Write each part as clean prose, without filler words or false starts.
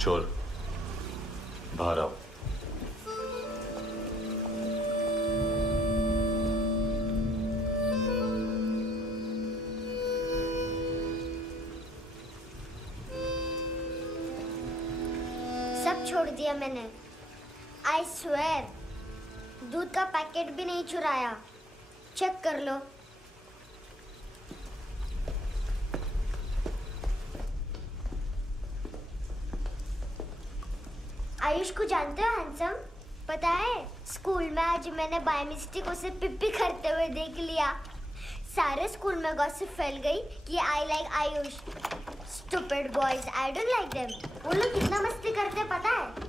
चोर, बाहर आओ। सब छोड़ दिया मैंने। I swear, दूध का पैकेट भी नहीं चुराया। चेक कर लो। आयुष को जानते हो हैंडसम? पता है स्कूल में आज मैंने बाय मिस्टेक उसे पिप्पी करते हुए देख लिया। सारे स्कूल में गॉसिप फैल गई कि I like Ayush. Stupid boys, I don't like them. वो लोग कितना मस्ती करते पता है?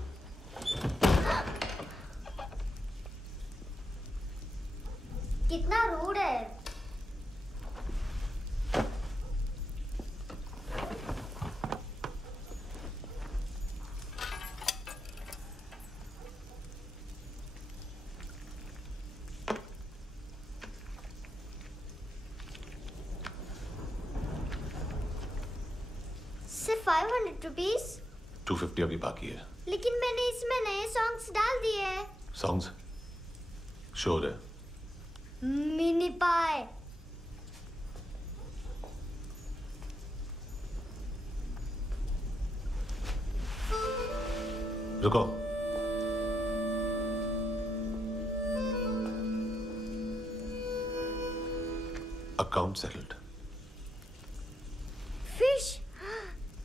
कितना रूड है। सिर्फ 500 रुपीस? 250 अभी बाकी है। लेकिन मैंने इसमें नए सॉन्ग्स डाल दिए हैं। सॉन्ग्स? शोर है। मिनी पाए। रुको। Account settled. Fish.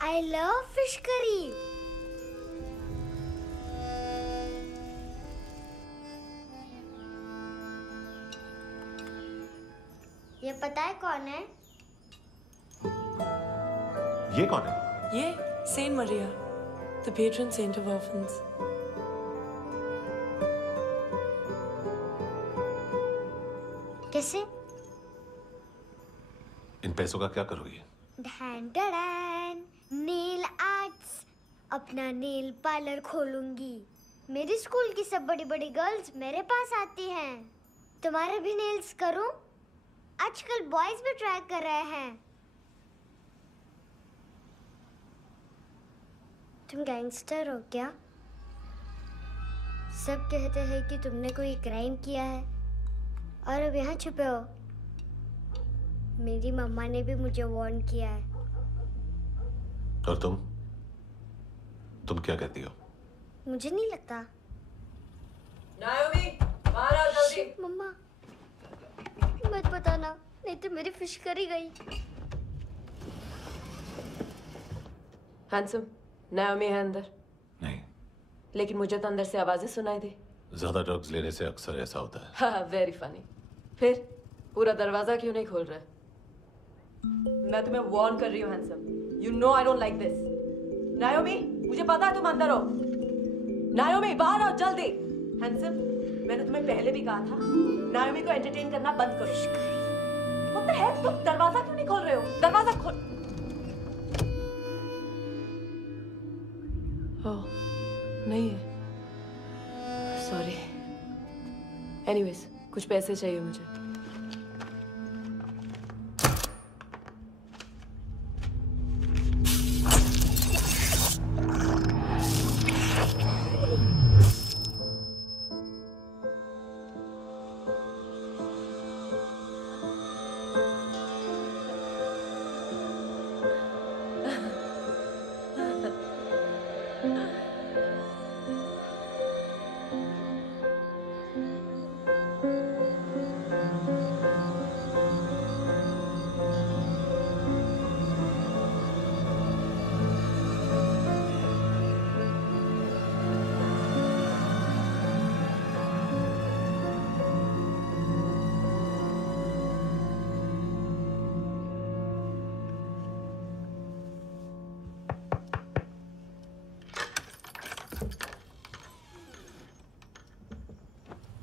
I love fish curry. ये पता है कौन है? ये कौन है? ये Saint Maria, the patron saint of orphans. कैसे? इन पैसों का क्या करोगी? ढैन ढैन, नेल आर्ट्स। अपना नेल पार्लर खोलूंगी। मेरी स्कूल की सब बड़ी बड़ी गर्ल्स मेरे पास आती हैं। तुम्हारे भी नेल्स करूं? आजकल बॉयज भी ट्राई कर रहे हैं। तुम गैंगस्टर हो क्या? सब कहते हैं कि तुमने कोई क्राइम किया है और अब यहाँ छुपे हो। मेरी मम्मा ने भी मुझे वार्न किया है। और तुम क्या कहती हो? मुझे नहीं लगता। नायोमी, बाहर आओ जल्दी। मम्मा, मत बताना, नहीं तो मेरी फिश करी गई। हैंडसम, नायोमी है अंदर। नहीं। लेकिन मुझे तो अंदर से आवाजें सुनाई दी। ज्यादा ड्रग्स लेने से अक्सर ऐसा होता है। हाँ, वेरी फनी। फिर पूरा दरवाजा क्यों नहीं खोल रहा? मैं तुम्हें वार्न कर रही हूँ handsome. You know I don't like this. नायोमी, मुझे पता है तुम अंदर हो। नायोमी, बाहर आओ जल्दी। हैंडसम, मैंने तुम्हें पहले भी कहा था नायोमी को एंटरटेन करना बंद करो। What the heck? तुम दरवाजा क्यों नहीं खोल रहे हो? दरवाजा खोल। ओह, नहीं है। सॉरी। एनीवेज, कुछ पैसे चाहिए मुझे।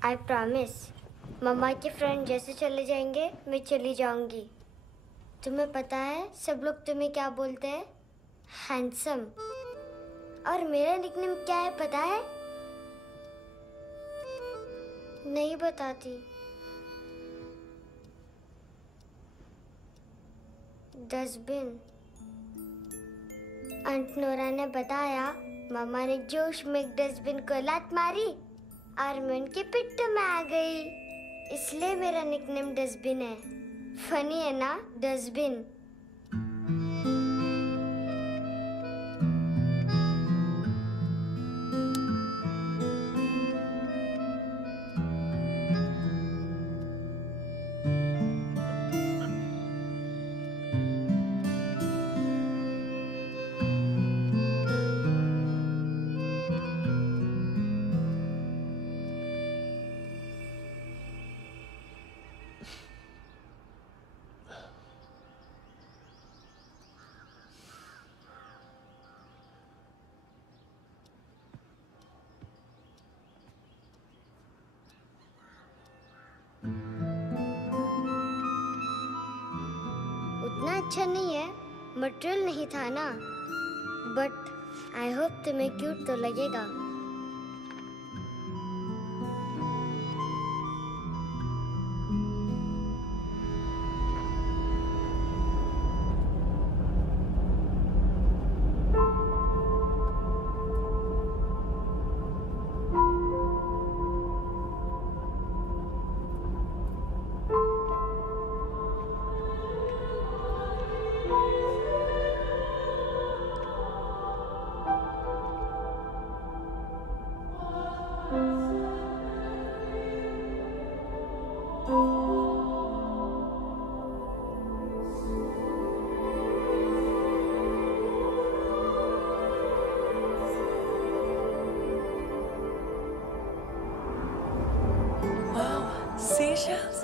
आई प्रॉमिस, मम्मा के फ्रेंड जैसे चले जाएंगे मैं चली जाऊंगी। तुम्हें पता है सब लोग तुम्हें क्या बोलते हैं? हैंडसम। और मेरा निकनेम क्या है पता है? नहीं बताती। डस्टबिन। आंट नोरा ने बताया मामा ने जोश में एक डस्टबिन को लात मारी और मैं उनके पिट्ठू में आ गई। इसलिए मेरा निकनेम डस्टबिन है। फनी है ना, डस्टबिन। उतना अच्छा नहीं है, मटेरियल नहीं था ना, बट आई होप तुम्हें क्यूट तो लगेगा। Seashells?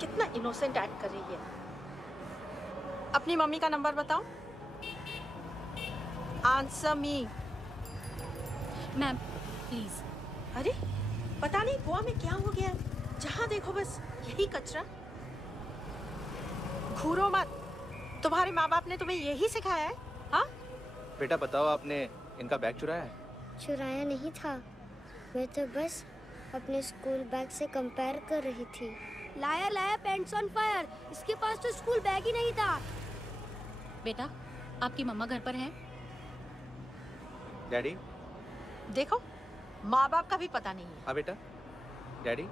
कितना इनोसेंट एक्ट कर रही है। अपनी मम्मी का नंबर बताओ। Answer me. Ma'am please. अरे पता नहीं गोवा में क्या हो गया, जहाँ देखो बस यही कचरा। घूरो मत, तुम्हारे माँ बाप ने तुम्हें यही सिखाया है? हाँ बेटा बताओ, आपने इनका बैग चुराया है? चुराया नहीं था, मैं तो बस अपने स्कूल बैग से कंपेयर कर रही थी। Liar liar, pants on fire. इसके पास तो स्कूल बैग ही नहीं था। बेटा आपकी मम्मा घर पर है? डैडी? देखो, माँ बाप का भी पता नहीं है। हाँ बेटा। डैडी?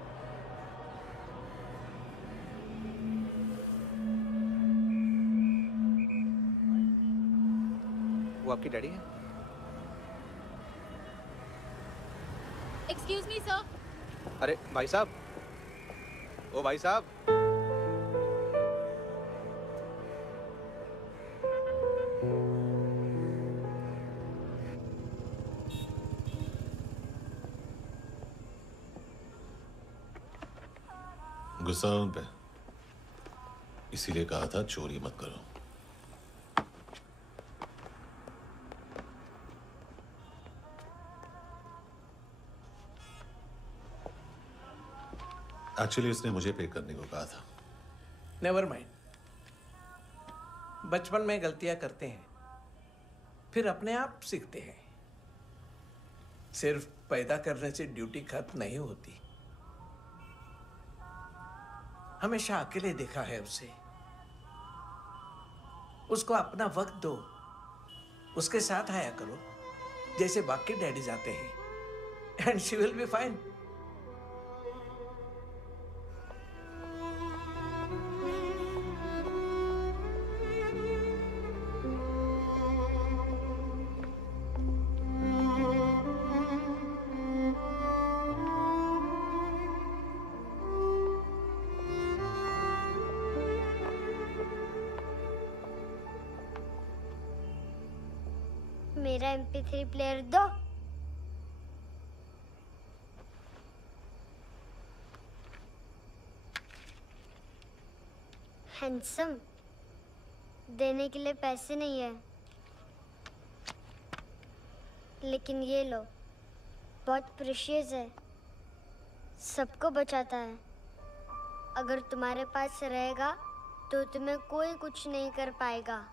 वो आपकी डैडी है? Excuse me sir. अरे भाई साहब, ओ भाई साहब। गुस्सा उन पे, इसीलिए कहा था चोरी मत करो। एक्चुअली उसने मुझे पे करने को कहा था। नेवर माइंड, बचपन में गलतियां करते हैं, फिर अपने आप सीखते हैं। सिर्फ पैदा करने से ड्यूटी खत्म नहीं होती। हमेशा अकेले देखा है उसे। उसको अपना वक्त दो, उसके साथ आया करो जैसे बाकी डैडीज आते हैं, and she will be fine. मेरा MP3 प्लेयर दो। हैंडसम, देने के लिए पैसे नहीं है, लेकिन ये लो, बहुत प्रेशियस है, सबको बचाता है। अगर तुम्हारे पास रहेगा तो तुम्हें कोई कुछ नहीं कर पाएगा।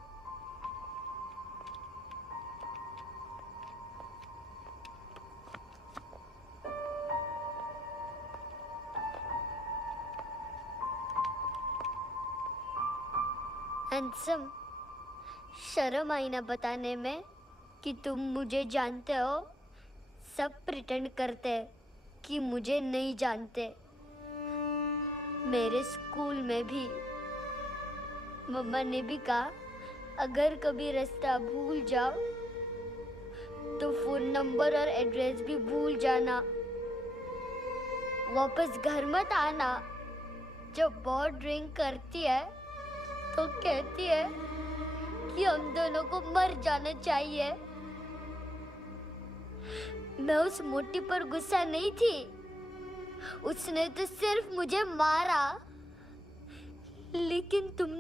हैंडसम, शर्म आई ना बताने में कि तुम मुझे जानते हो। सब प्रिटेंड करते हैं कि मुझे नहीं जानते। मेरे स्कूल में भी मम्मा ने भी कहा, अगर कभी रास्ता भूल जाओ तो फोन नंबर और एड्रेस भी भूल जाना, वापस घर मत आना। जब बहुत ड्रिंक करती है तो कहती है कि हम दोनों को मर जाना चाहिए। मैं उस मोटी पर गुस्सा नहीं थी, उसने तो सिर्फ मुझे मारा, लेकिन तुम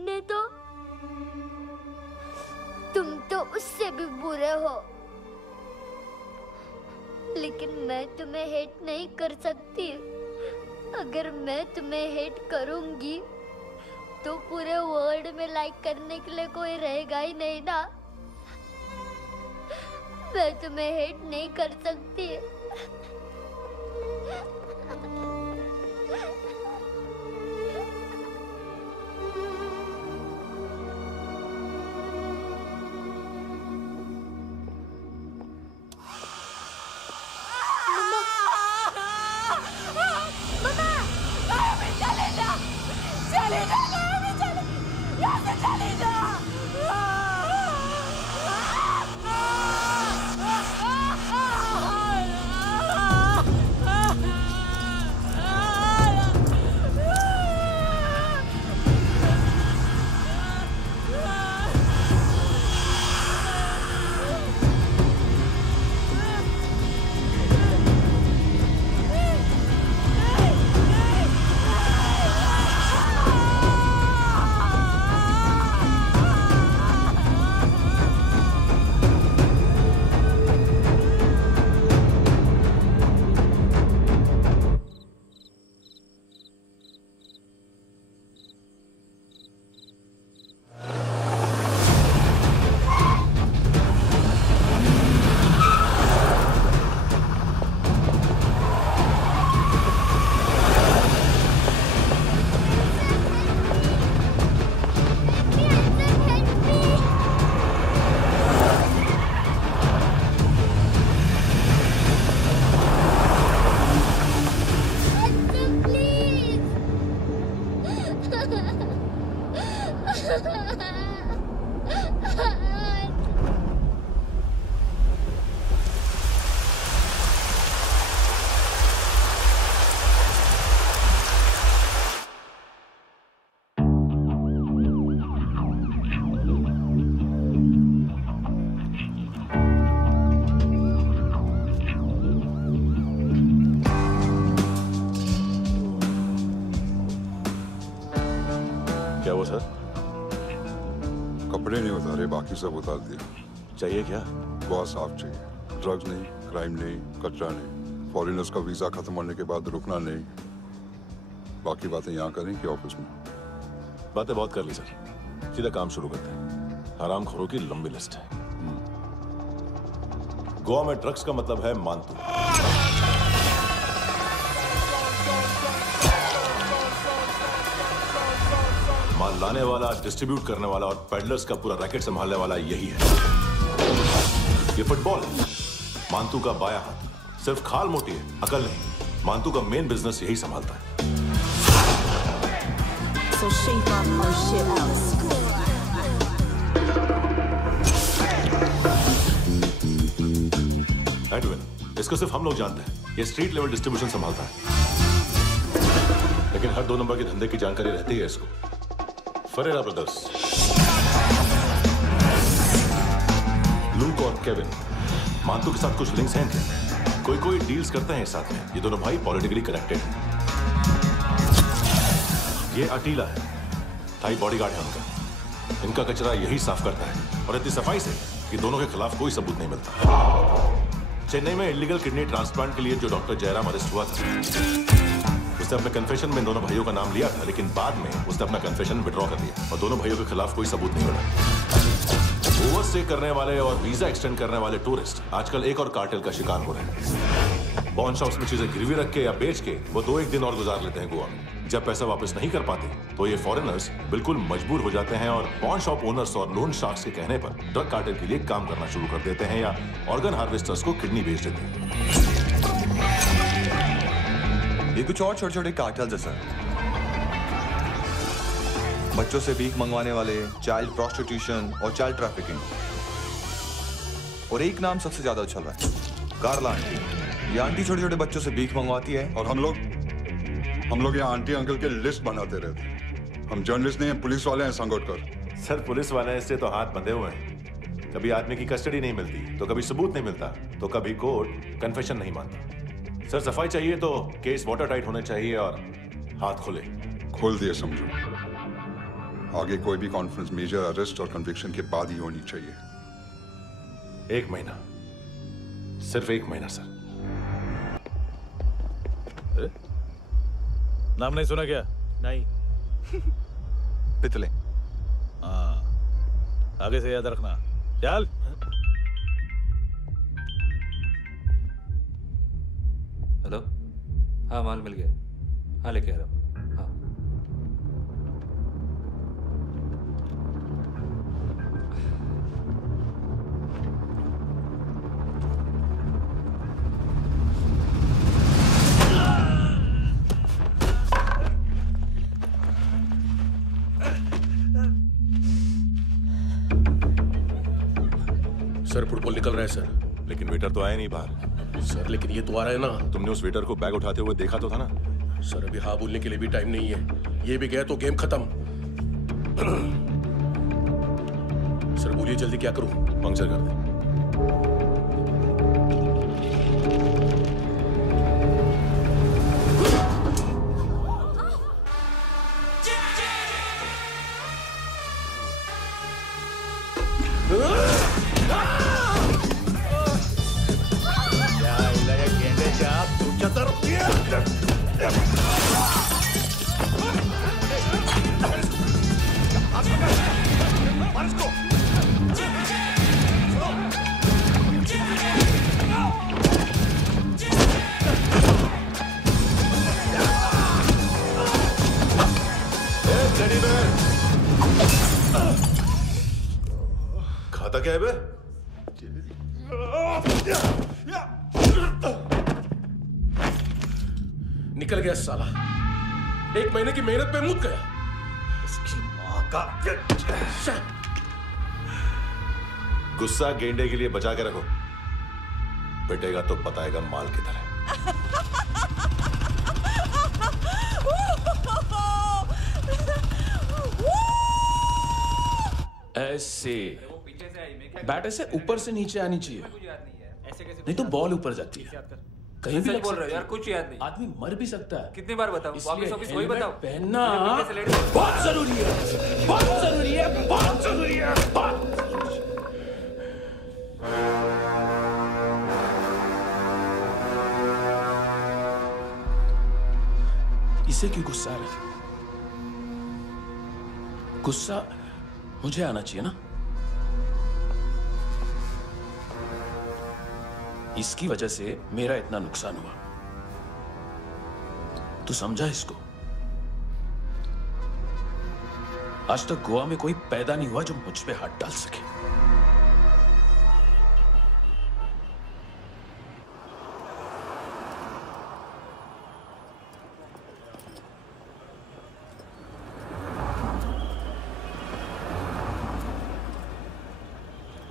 तो उससे भी बुरे हो। लेकिन मैं तुम्हें हेट नहीं कर सकती। अगर मैं तुम्हें हेट करूंगी तो पूरे वर्ल्ड में लाइक करने के लिए कोई रहेगा ही नहीं ना। मैं तुम्हें हेट नहीं कर सकती। क्या वो सर? कपड़े नहीं उतारे, बाकी सब उतार दिए। चाहिए क्या? बहुत साफ चाहिए। ड्रग्स नहीं, क्राइम नहीं, कचरा नहीं। फॉरेनर्स का वीजा खत्म होने के बाद रुकना नहीं। बाकी बातें यहाँ करें कि ऑफिस में? बातें बहुत कर ली सर, सीधा काम शुरू करते हैं। हरामखोरों की लंबी लिस्ट है। गोवा में ड्रग्स का मतलब है मानतू। माल लाने वाला, डिस्ट्रीब्यूट करने वाला और पेडलर्स का पूरा रैकेट संभालने वाला यही है। ये फुटबॉल है, मानतू का बाया हाथ। सिर्फ खाल मोटी है, अकल नहीं। मानतू का मेन बिजनेस यही संभालता है। So shape up or shit out. Edwin, इसको सिर्फ हम लोग जानते हैं। ये स्ट्रीट लेवल डिस्ट्रीब्यूशन संभालता है, लेकिन हर 2 नंबर के धंधे की जानकारी रहती है इसको। फरेरा ब्रदर्स, लूक और केविन, मानतू के साथ कुछ लिंक्स हैं क्या? कोई डील्स करते हैं साथ में। ये दोनों भाई पॉलिटिकली कनेक्टेड हैं। ये अटीला है, स्थायी बॉडीगार्ड है उनका। इनका कचरा यही साफ करता है और इतनी सफाई से कि दोनों के खिलाफ कोई सबूत नहीं मिलता। चेन्नई में इलीगल किडनी ट्रांसप्लांट के लिए जो डॉक्टर जयराम अरेस्ट हुआ था, उसने अपने कन्फेशन में दोनों भाइयों का नाम लिया था, लेकिन बाद में उसने अपना कन्फेशन विड्रॉ कर लिया और दोनों भाइयों के खिलाफ कोई सबूत नहीं मिला। ओवरस्टे करने वाले और वीजा एक्सटेंड करने वाले टूरिस्ट आजकल एक और कार्टेल का शिकार हो रहे हैं। पॉन शॉप्स में चीजें गिरवी रख के या बेच के वो 2-1 दिन और गुजार लेते हैं गोवा में। जब पैसा वापस नहीं कर पाते तो ये फॉरेनर्स बिल्कुल मजबूर हो जाते हैं और पॉन शॉप ओनर्स और लोन शार्क्स के कहने पर ड्रग कार्टेल के लिए काम करना शुरू कर देते हैं या ऑर्गन हार्वेस्टर्स को किडनी बेच देते हैं। ये कुछ और छोटे छोटे कार्टेल्स है सर। बच्चों से भीख मंगवाने वाले, चाइल्ड प्रोस्टिट्यूशन और चाइल्ड ट्रैफिकिंग। और एक नाम सबसे ज्यादा उछल रहा है, कार्ला आंटी। ये आंटी छोटे छोटे बच्चों से भीख मंगवाती है और हम लोग यहाँ आंटी अंकल के लिस्ट बनाते रहते हैं। हम जर्नलिस्ट नहीं हैं, पुलिस वाले हैं संगोटकर। सर पुलिस वाले इससे तो हाथ बंधे हुए हैं। कभी आदमी की कस्टडी नहीं मिलती तो कभी सबूत नहीं मिलता तो कभी कोर्ट कन्फेशन नहीं मानता। सर सफाई चाहिए तो केस वाटर टाइट होने चाहिए और हाथ खुले। खोल दिए समझो। आगे कोई भी कॉन्फ्रेंस मेजर अरेस्ट और कन्विक्शन के बाद ही होनी चाहिए। 1 महीना, सिर्फ 1 महीना सर। नाम नहीं सुना क्या? नहीं। पितले। हाँ, आगे से याद रखना। चल। हेलो, हाँ माल मिल गया। हाँ लेके आ रहा हूँ। हाँ सर फुटबॉल निकल रहा है सर। लेकिन वेटर तो आया नहीं बाहर। सर लेकिन ये तो आ रहा है ना। तुमने उस वेटर को बैग उठाते हुए देखा तो था ना। सर अभी हाँ बोलने के लिए भी टाइम नहीं है। ये भी गया तो गेम खत्म। सर बोलिए जल्दी क्या करूं? पंक्चर कर दे। खाता क्या है बे? निकल गया साला। 1 महीने की मेहनत पे मुक गया। इसकी माँ का गुस्सा गेंडे के लिए बचा के रखो। पिटेगा तो बताएगा माल किधर है। ऐसे बैट ऐसे ऊपर से नीचे आनी चाहिए, नहीं तो बॉल ऊपर जाती है। कहीं भी बोल रहे हो यार, कुछ याद नहीं। आदमी मर भी सकता है। कितनी बार बताऊं? वापस ऑफिस वही बताओ। पहनना बहुत जरूरी है, बहुत जरूरी है, बहुत जरूरी है, बहुत जरूरी है। इसे क्यों गुस्सा आ रहा है? गुस्सा मुझे आना चाहिए ना। इसकी वजह से मेरा इतना नुकसान हुआ। तू समझा इसको? आज तक गोवा में कोई पैदा नहीं हुआ जो मुझ पे हाथ डाल सके।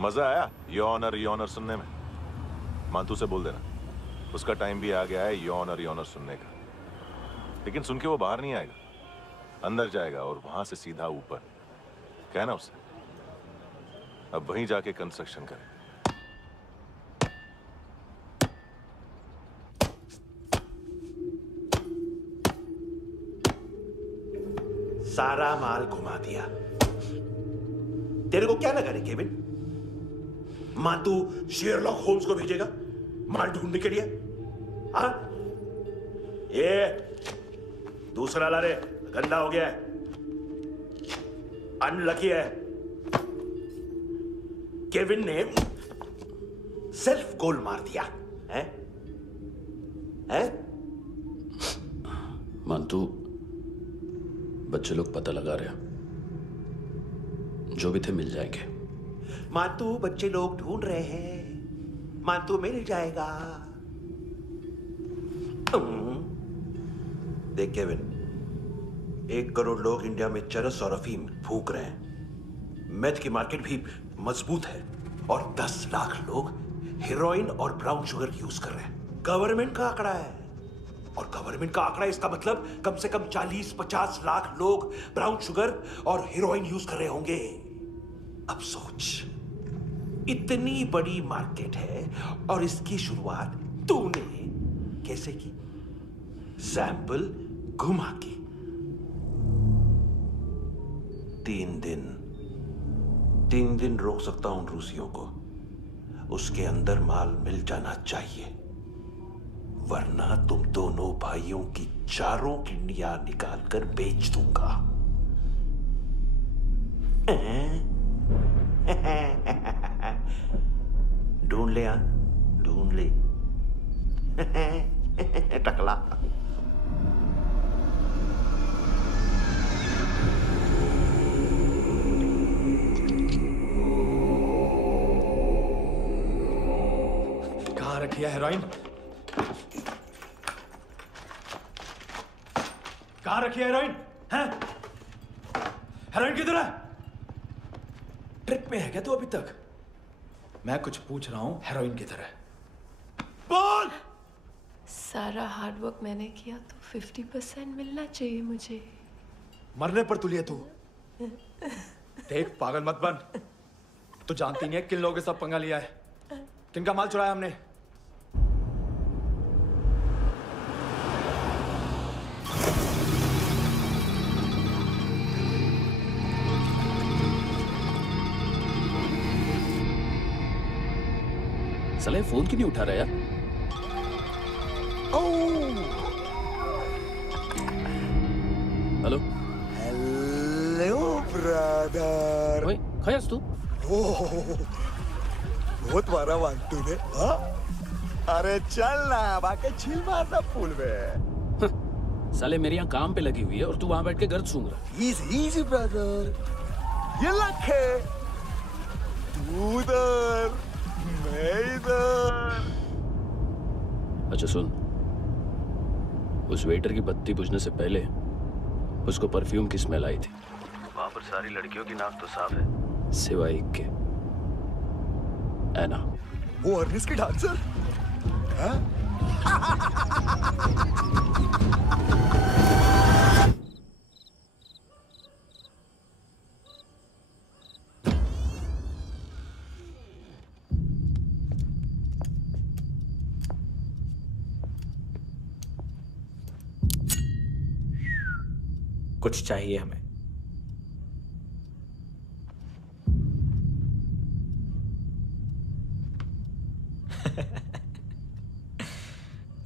मजा आया योनर सुनने में? मांतू से बोल देना उसका टाइम भी आ गया है योनर सुनने का। लेकिन सुन के वो बाहर नहीं आएगा, अंदर जाएगा और वहां से सीधा ऊपर। कहना उससे अब वहीं जाके कंस्ट्रक्शन करें। सारा माल घुमा दिया। तेरे को क्या लगा रे केविन? मातू शेरलॉक होम्स को भेजेगा माल ढूंढने के लिए? हाँ? ये दूसरा ला रे, गंदा हो गया है, अनलकी है। केविन ने सेल्फ गोल मार दिया है? है? मानतू, बच्चे लोग पता लगा रहे हैं, जो भी थे मिल जाएंगे। मातू बच्चे लोग ढूंढ रहे हैं, मातू मिल जाएगा। देख केविन, 1 करोड़ लोग इंडिया में चरस और अफीम फूंक रहे हैं। मेथ की मार्केट भी मजबूत है और 10 लाख लोग हेरोइन और ब्राउन शुगर यूज कर रहे हैं। गवर्नमेंट का आंकड़ा है, और गवर्नमेंट का आंकड़ा इसका मतलब कम से कम 40-50 लाख लोग ब्राउन शुगर और हेरोइन यूज कर रहे होंगे। अब सोच, इतनी बड़ी मार्केट है और इसकी शुरुआत तूने कैसे की? सैंपल घुमा के। 3 दिन रोक सकता हूं रूसियों को, उसके अंदर माल मिल जाना चाहिए, वरना तुम दोनों भाइयों की 4 किडनियां निकाल कर बेच दूंगा। ढूंढ ले, ढूंढ ले टकला। कहाँ रखी है हेरोइन? कहाँ रखी है हेरोइन? हैं? हेरोइन किधर है? ट्रिप में है क्या तू अभी तक? मैं कुछ पूछ रहा हूं, हेरोइन किधर है? बोल! सारा हार्ड वर्क मैंने किया तो 50% मिलना चाहिए मुझे। मरने पर तुलिए तू। देख, पागल मत बन। तू जानती नहीं है किन लोगों के साथ पंगा लिया है, किनका माल चुराया हमने। साले फोन क्यों नहीं उठा रहा यार? Hello hello brother. ओए, खयास तू? बहुत मारा वांटू ने। हाँ? अरे चल ना, बाकी छील मारना पूल में। साले मेरी यहाँ काम पे लगी हुई है और तू वहां बैठ के गर्द सूंघ रहा। इजी ब्रदर, ये लक है। तू उधर, मैं इधर। अच्छा सुन, उस वेटर की बत्ती बुझने से पहले उसको परफ्यूम की स्मेल आई थी। वहां पर सारी लड़कियों की नाक तो साफ है, सिवाय एक के, एना। वो अर्निस की डांसर? हाँ? कुछ चाहिए हमें।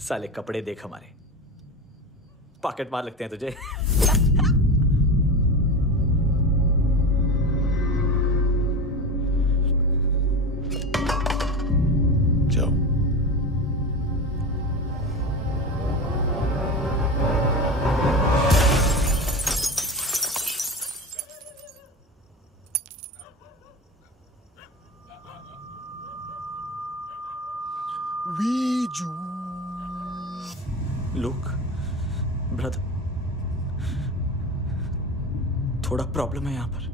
साले कपड़े देख हमारे, पॉकेट मार लगते हैं तुझे। जाओ। लुक ब्रदर, थोड़ा प्रॉब्लम है यहाँ पर।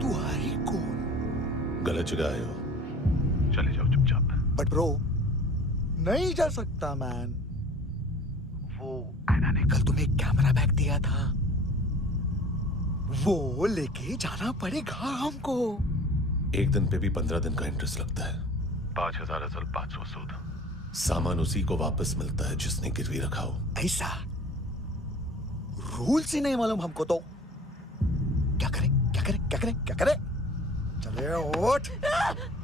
तू आई कौन? जगह आए हो, चले जाओ चुपचाप। बट ब्रो, नहीं जा सकता मैन। वो एना ने कल तुम्हें कैमरा बैग दिया था, वो लेके जाना पड़ेगा हमको। एक दिन पे भी 15 दिन का इंटरेस्ट लगता है। 5,000 असल 500 सूद। सामान उसी को वापस मिलता है जिसने गिरवी रखा हो। ऐसा रूल्स ही नहीं मालूम हमको तो। क्या करें क्या करें क्या करें क्या करें? चले उठ,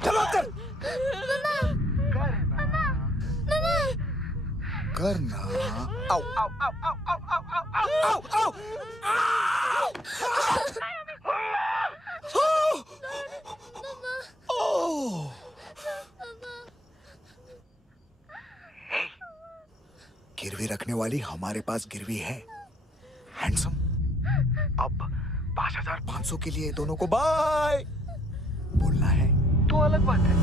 चलो कर करना। आओ आओ आओ आओ आओ आओ आओ आओ आओ। गिरवी रखने वाली हमारे पास गिरवी है। हैंडसम, अब 5,500 के लिए दोनों को बाय बोलना है तो अलग बात है।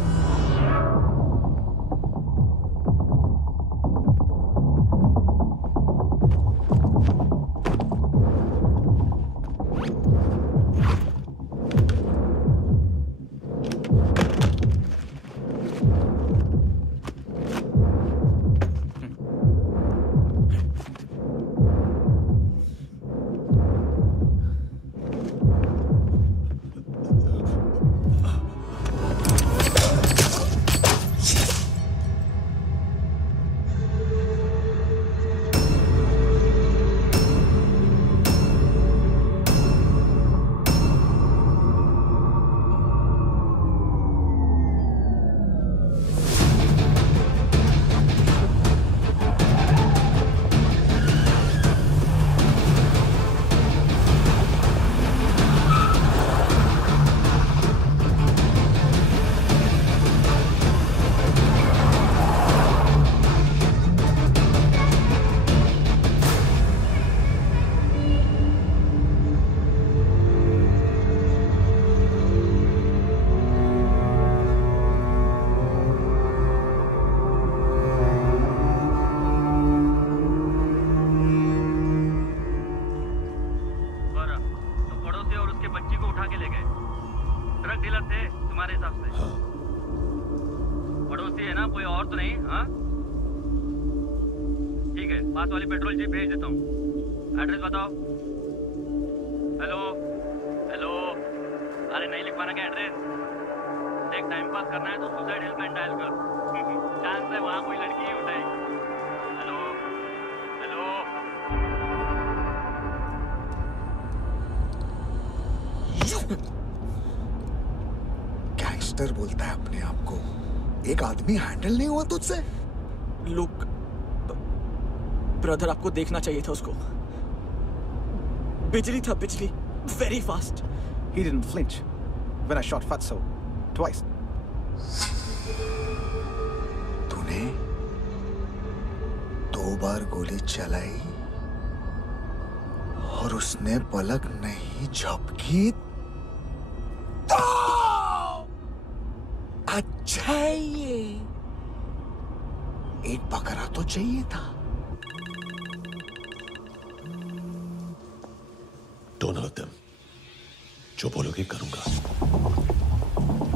गैंगस्टर बोलता है अपने आप को। एक आदमी हैंडल नहीं हुआ तुझसे? लुक ब्रदर, आपको देखना चाहिए था उसको। बिजली था, बिजली, very fast. He didn't flinch when I shot Fatso twice. तूने 2 बार गोली चलाई और उसने पलक नहीं झपकी तो अच्छा है ये। एक बकरा तो चाहिए था। Don't hurt them. जो बोलोगे करूंगा।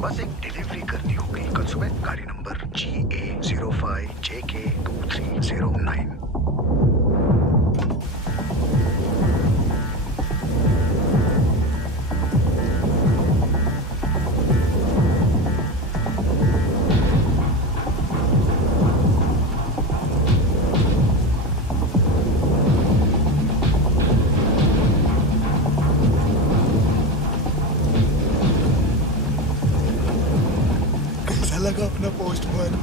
बस एक डिलीवरी करनी होगी कल सुबह। गाड़ी नंबर GA05JK2309। लगा अपना पोस्टमैन।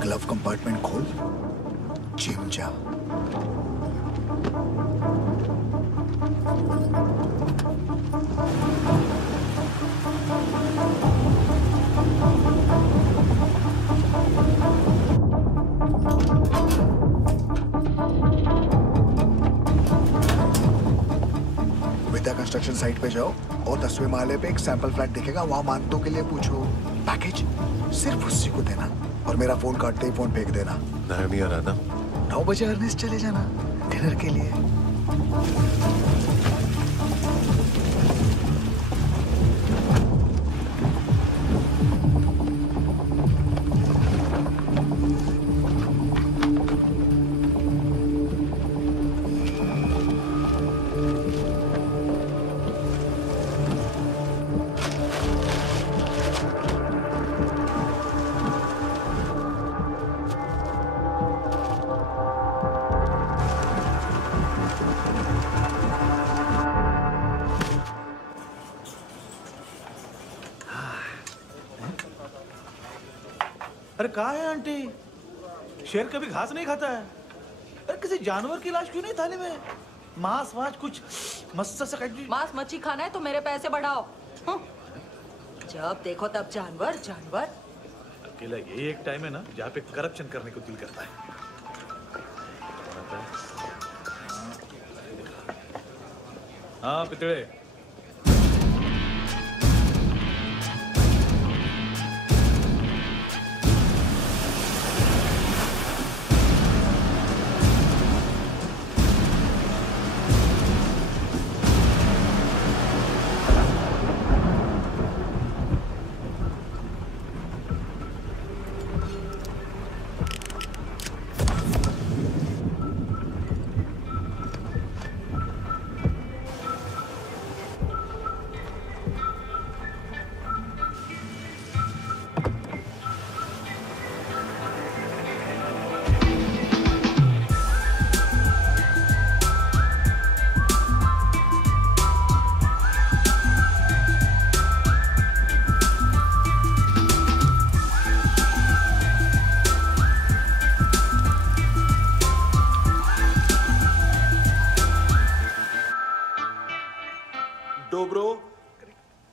ग्लव कंपार्टमेंट खोल, जिम जा। कंस्ट्रक्शन साइट पे जाओ और 10वें माले पे एक सैंपल फ्लैट दिखेगा, वहां मानतों के लिए पूछो। पैकेज सिर्फ उसी को देना और मेरा फोन काटते ही फोन फेंक देना। नायोमी आ रहा ना? 9 बजे अर्नेस्ट चले जाना डिनर के लिए। अरे कहाँ है आंटी? शेर कभी घास नहीं खाता है। अरे किसी जानवर की लाश क्यों नहीं थाली में? मांस वाच कुछ मस्त सा मांस मच्छी खाना है तो मेरे पैसे बढ़ाओ। जब देखो तब जानवर जानवर। अकेला यही एक टाइम है ना जहाँ पे करप्शन करने को दिल करता है। हाँ पितड़े,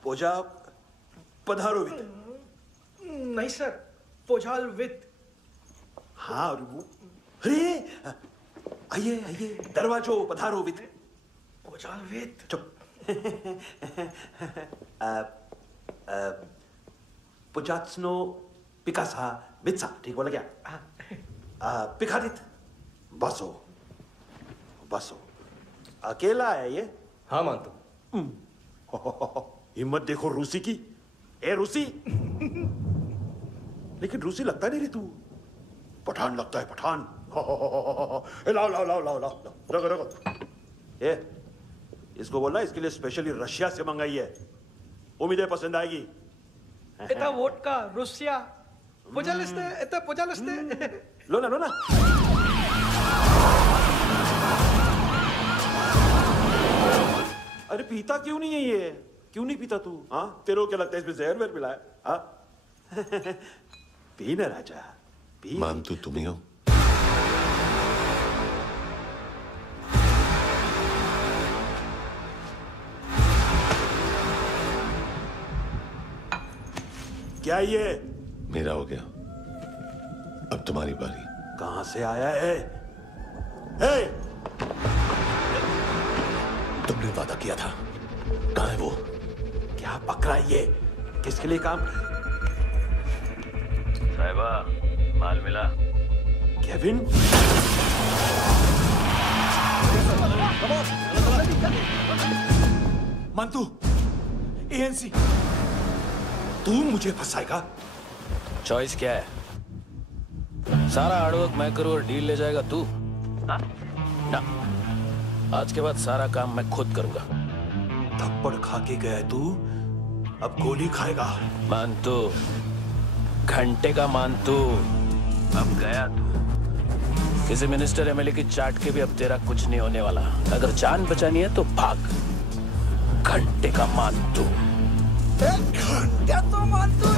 पोजा पधारोवित। नहीं सर, पोजालवित। हाँ अरे आइए आइए, दरवाजो पधारोवित। पोजालवित। चुप। पुचात्सनो पिकासा वित्सा, ठीक बोला क्या? पिकादित बसो बसो। अकेला है ये? हाँ मानतो। हिम्मत देखो रूसी की। ए रूसी। लेकिन रूसी लगता नहीं रे तू, पठान लगता है पठान। लाओ लाओ लाओ लाओ लाओ, रखो रखो। ए इसको बोलना इसके लिए स्पेशली रशिया से मंगाई है, उम्मीदें पसंद आएगी। इतना वोडका रूसिया पोजालिस्ते, इतना पोजालिस्ते। लो ना लो ना। अरे पीता क्यों नहीं है ये? क्यों नहीं पीता तू? हाँ तेरे को क्या लगता है इसमें जहर वहर मिला है? हाँ पी ना राजा पी। मानतू तुम ही हो? क्या ये? मेरा हो गया, अब तुम्हारी बारी। कहां से आया है? हे! तुमने वादा किया था, कहां है वो? क्या पकड़ा ये? किसके लिए काम? साहिबा माल मिला? केविन? मंतू, एएनसी। तू मुझे फंसाएगा? चॉइस क्या है? सारा हार्डवर्क मैं करूं और डील ले जाएगा तू? ना, आज के बाद सारा काम मैं खुद करूंगा। थप्पड़ खा के गया तू, अब गोली खाएगा। मानतू, घंटे का मानतू, अब गया तू। किसी मिनिस्टर एमएलए की चाट के भी अब तेरा कुछ नहीं होने वाला। अगर जान बचानी है तो भाग। घंटे का मानतू। घंटा तो मानतू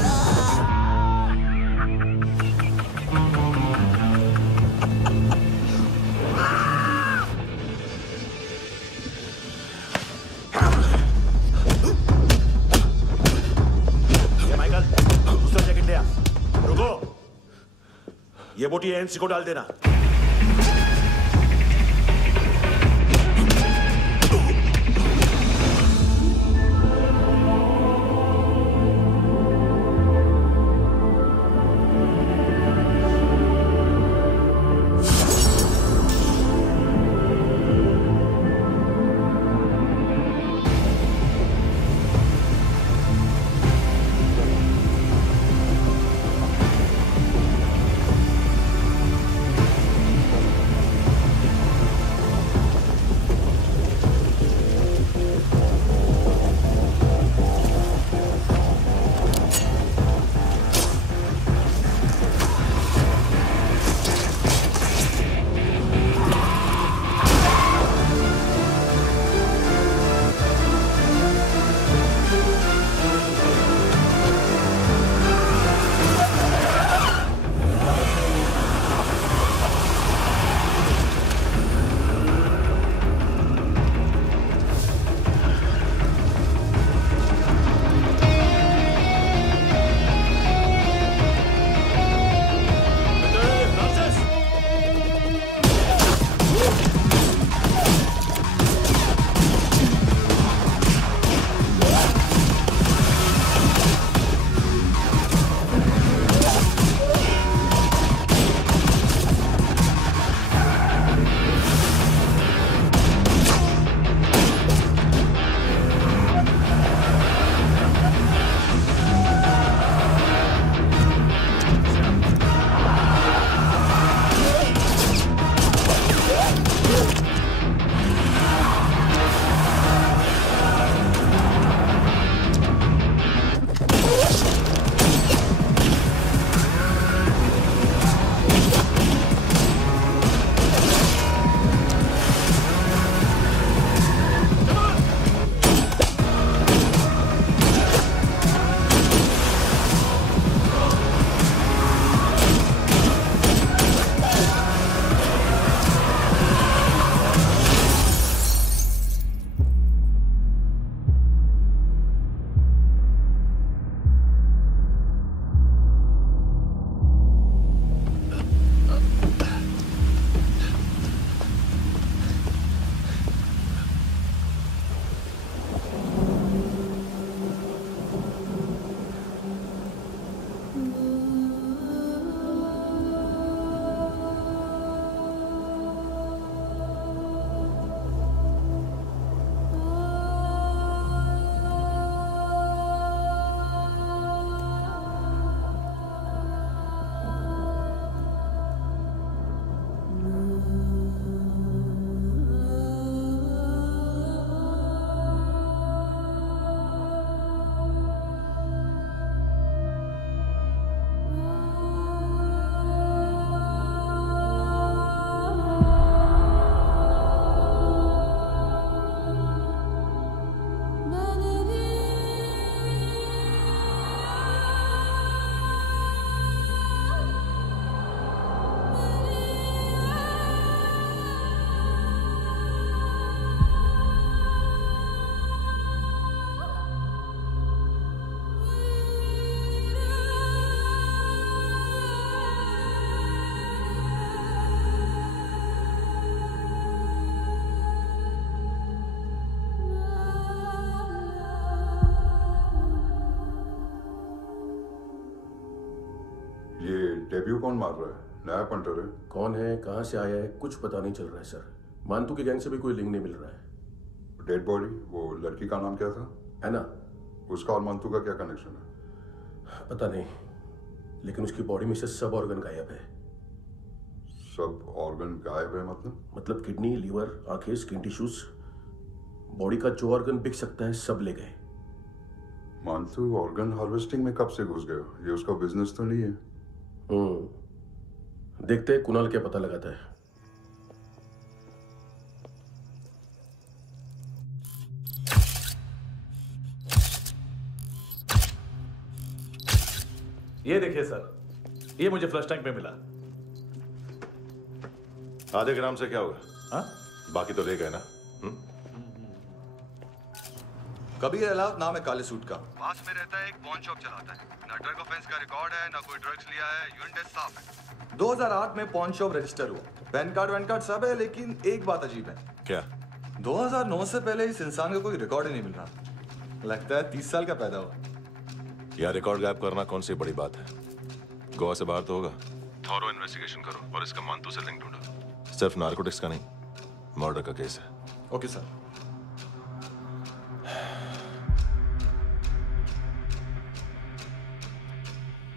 दूसरा जैकेट ले आ। रुको, ये बोटी एएनसी को डाल देना। ये डेब्यू कौन मार रहा है? नया पंटर है? कौन है, कहाँ से आया है, कुछ पता नहीं चल रहा है सर। मानतू के गैंग से भी कोई लिंक नहीं मिल रहा है। डेड बॉडी, वो लड़की का नाम क्या था? एना। उसका और मानतू का क्या कनेक्शन है? पता नहीं, लेकिन उसकी बॉडी में से सब ऑर्गन गायब है। सब ऑर्गन गायब है मतलब किडनी, लीवर, आंखें, स्किन टिश्यूज, बॉडी का जो ऑर्गन बिक सकता है सब ले गए। मानतू ऑर्गन हार्वेस्टिंग में कब से घुस गए? ये उसका बिजनेस तो नहीं है? देखते हैं कुणाल क्या पता लगाता है। ये देखिए सर, ये मुझे फ्लश टैंक में मिला। आधे ग्राम से क्या होगा? हाँ? बाकी तो ले गए ना? कबीर अलाउद नाम है काले सूट का। पास में रहता है, एक पॉन शॉप चलाता है। ना ड्रग ऑफेंस का रिकॉर्ड है, ना कोई ड्रग्स लिया है, यूरिन टेस्ट साफ है। 2008 में पॉन शॉप रजिस्टर हुआ। पैन कार्ड वैन कार्ड सब है, लेकिन एक बात अजीब है। क्या? 2009 से पहले इस इंसान का कोई रिकॉर्ड ही नहीं मिल रहा। लगता है 30 साल का पैदा हुआ। यार रिकॉर्ड गायब करना कौन सी बड़ी बात है? गोवा से बाहर तो होगा। थॉरो इन्वेस्टिगेशन करो और इसका मानतू से लिंक ढूंढो। सिर्फ नारकोटिक्स का नहीं, मर्डर का केस है। Okay sir.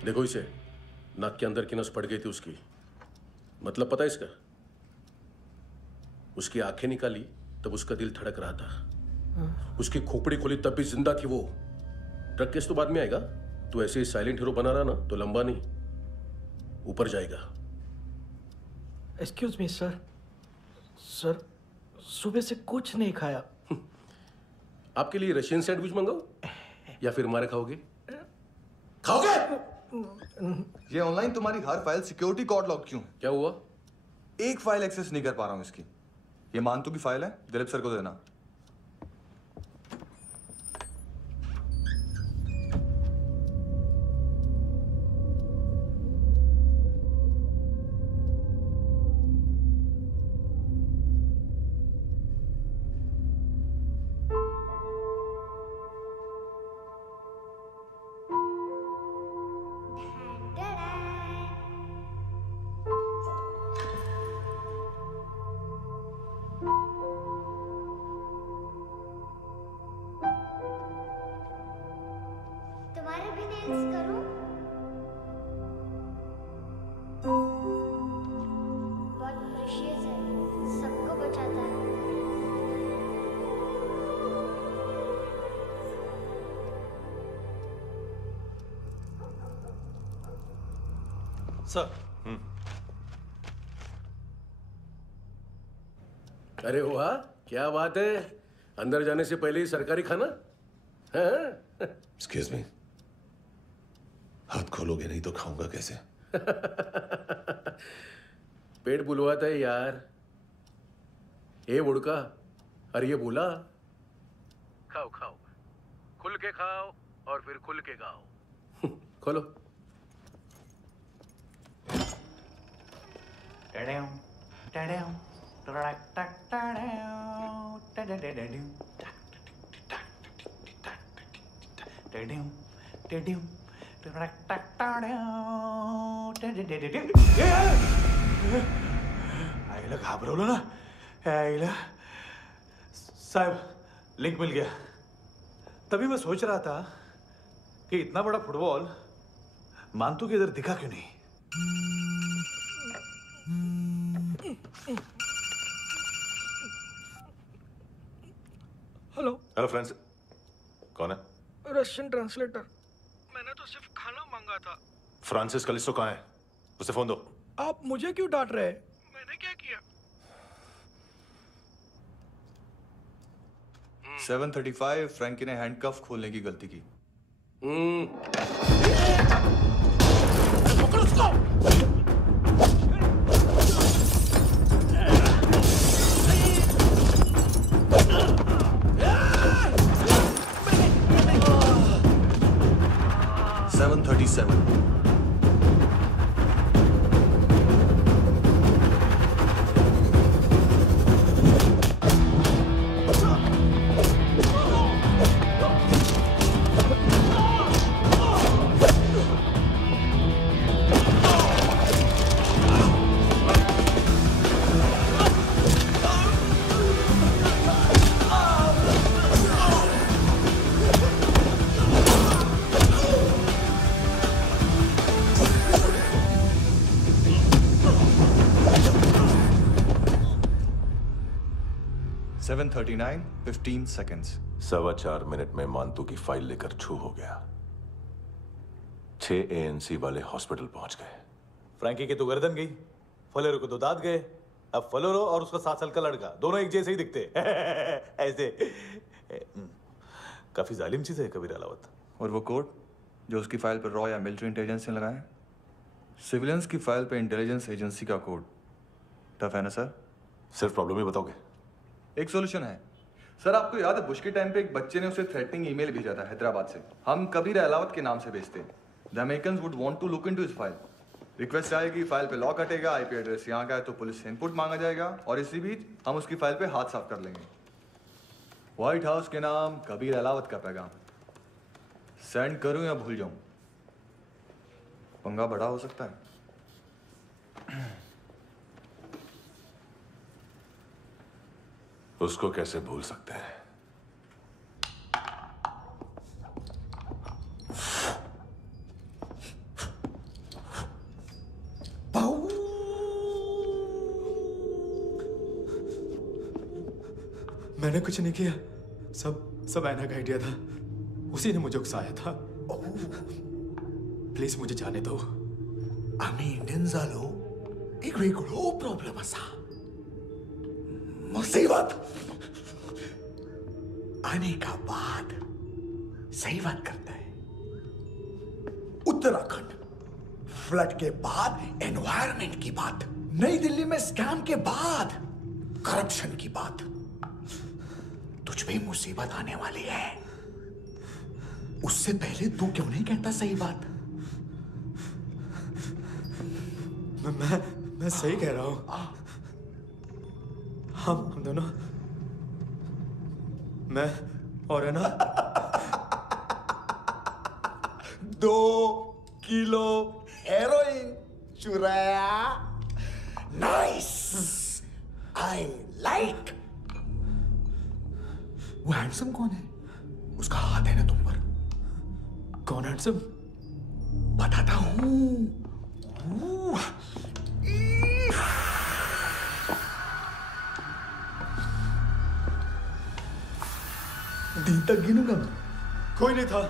देखो इसे, नाक के अंदर की नस पड़ गई थी उसकी। मतलब पता है इसका? उसकी आंखें निकाली तब उसका दिल धड़क रहा था। उसकी खोपड़ी खोली तब भी जिंदा थी वो। ड्रग केस तो बाद में आएगा। तो ऐसे ही साइलेंट हीरो बना रहा ना तो लंबा नहीं, ऊपर जाएगा। Excuse me sir. सर सुबह से कुछ नहीं खाया। आपके लिए रशियन सैंडविच मंगाओ या फिर हमारे खाओगे? खाओगे? ये ऑनलाइन तुम्हारी हर फाइल सिक्योरिटी कोड लॉक क्यों है? क्या हुआ? एक फाइल एक्सेस नहीं कर पा रहा हूं इसकी। ये मानतू की फाइल है, दिलीप सर को देना। तुम्हारे भी नेल्स करूं? बहुत प्रेशियस है, सबको बचाता है। सर। अरे वाह, क्या बात है। अंदर जाने से पहले ही सरकारी खाना। एक्सक्यूज मी, हाथ खोलोगे नहीं तो खाऊंगा कैसे? पेट बुलवाता है यार। ए उड़का, अरे ये बोला। खाओ खाओ, खुल के खाओ और फिर खुल के गाओ। खोलो। आईला घाबरवलं ना। आईला साहब लिंक मिल गया। तभी मैं सोच रहा था कि इतना बड़ा फुटबॉल मानतू के इधर दिखा क्यों नहीं। हेलो। हेलो फ्रेंड्स, कौन है? Russian translator. मैंने तो सिर्फ खाना मांगा था। फ्रांसिस कलिस्टो कहाँ है? उसे फोन दो। आप मुझे क्यों डांट रहे हैं? मैंने क्या किया? 735 फ्रैंकी ने हैंडकफ खोलने की गलती की। पकड़ो उसको। 737 737 7:39, 15 seconds. 4.25 मिनट में मांतू की फाइल लेकर छू हो गया। 6 ANC वाले हॉस्पिटल पहुंच गए। फ्रैंकी की तो गर्दन गई, फलेरो को तो दांत गए। अब फलेरो और उसका 7 साल का लड़का दोनों एक जैसे ही दिखते ऐसे। काफी जालिम चीज है कबीर अलावत। और वो कोड जो उसकी फाइल पर रॉ या मिलिट्री इंटेलिजेंस ने लगाया, सिविलियंस की फाइल पे इंटेलिजेंस एजेंसी का कोड। टफ है ना सर? सिर्फ प्रॉब्लम ही बताओगे? एक सॉल्यूशन है सर। आपको याद है बुश के टाइम पे एक बच्चे ने उसे थ्रेटनिंग ईमेल भेजा था हैदराबाद से। हम कबीर अलावत के नाम से भेजते हैं। The Americans would want to look into his file. Request आएगी, फाइल पे लॉक हटेगा, आईपी एड्रेस यहाँ का है तो पुलिस से इनपुट मांगा जाएगा और इसी बीच हम उसकी फाइल पे हाथ साफ कर लेंगे। व्हाइट हाउस के नाम कबीर अलावत का पैगाम। सेंड करूं या भूल जाऊं? पंगा बड़ा हो सकता है। उसको कैसे भूल सकते हैं? मैंने कुछ नहीं किया, सब ऐना का आइडिया था। उसी ने मुझे उकसाया था। प्लीज मुझे जाने दो। आम्ही इंडियन झालो एक वेगळो प्रॉब्लेम असा। मुसीबत आने का बाद सही बात करता है। उत्तराखंड फ्लड के बाद एनवायरनमेंट की बात, नई दिल्ली में स्कैम के बाद करप्शन की बात। तुझ पे मुसीबत आने वाली है, उससे पहले तू क्यों नहीं कहता सही बात? मैं सही कह रहा हूं। हम दोनों, मैं और है ना 2 किलो हेरोइन चुराया। Nice, I like. वो हैंडसम कौन है? उसका हाथ है ना तुम पर? कौन हैंडसम? बताता हूं। दिन तक गिनूंगा मैं। कोई नहीं था,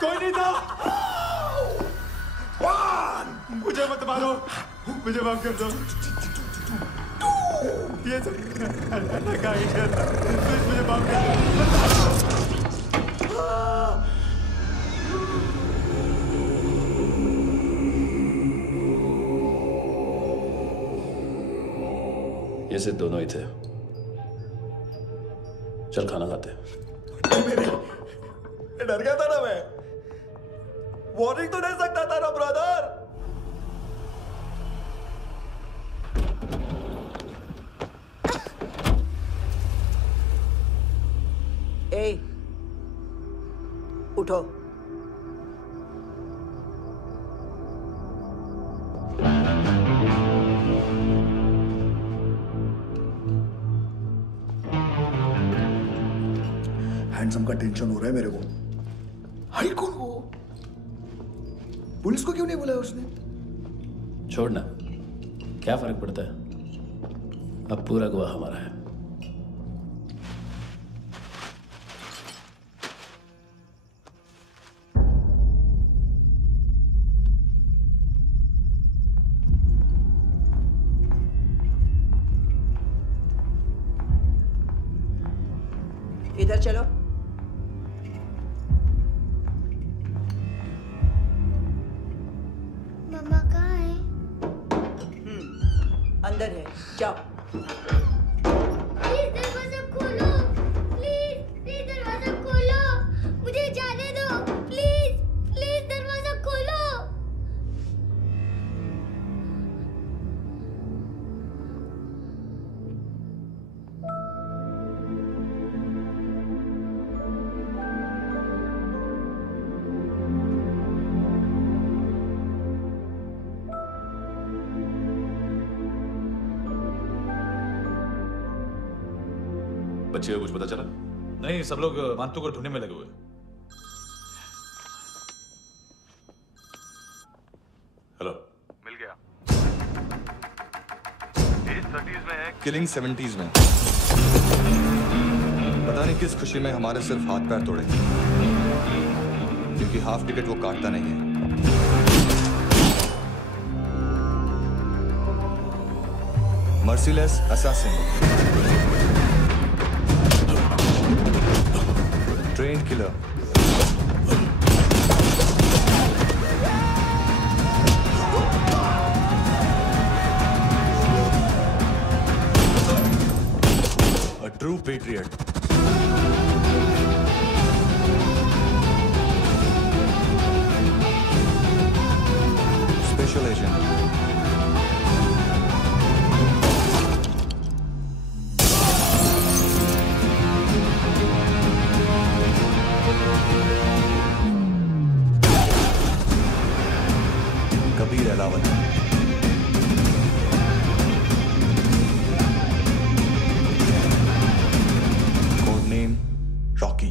कोई नहीं था। मुझे मत मारो, मुझे माफ कर दो। ये सब अल्लाह का आइडिया था। प्लीज मुझे माफ कर दो। ये सिर्फ दोनों ही थे। चल खाना खाते हैं। डर गया था ना मैं। वार्निंग तो दे सकता था ना ब्रदर। ए, उठो। हैंडसम का टेंशन हो रहा है मेरे को। हाई कौन वो? पुलिस को क्यों नहीं बुलाया उसने? छोड़ना, क्या फर्क पड़ता है? अब पूरा गवाह हमारा है। इधर चलो। मम्मा कहाँ है? अंदर है, जाओ। प्लीज दरवाजा खोलो, प्लीज दरवाजा खोलो, मुझे जाने दो, प्लीज दरवाजा खोलो। बच्चे को कुछ पता चला? नहीं, सब लोग मांतू को ढूंढने में लगे हुए। हेलो, मिल गया। एज 30s में है, किलिंग 70s में। पता नहीं किस खुशी में हमारे सिर्फ हाथ पैर तोड़े, क्योंकि हाफ टिकट वो काटता नहीं है। Merciless assassin, train killer, a true patriot. Special agent. Kabir Ahlawat. Code name Rocky.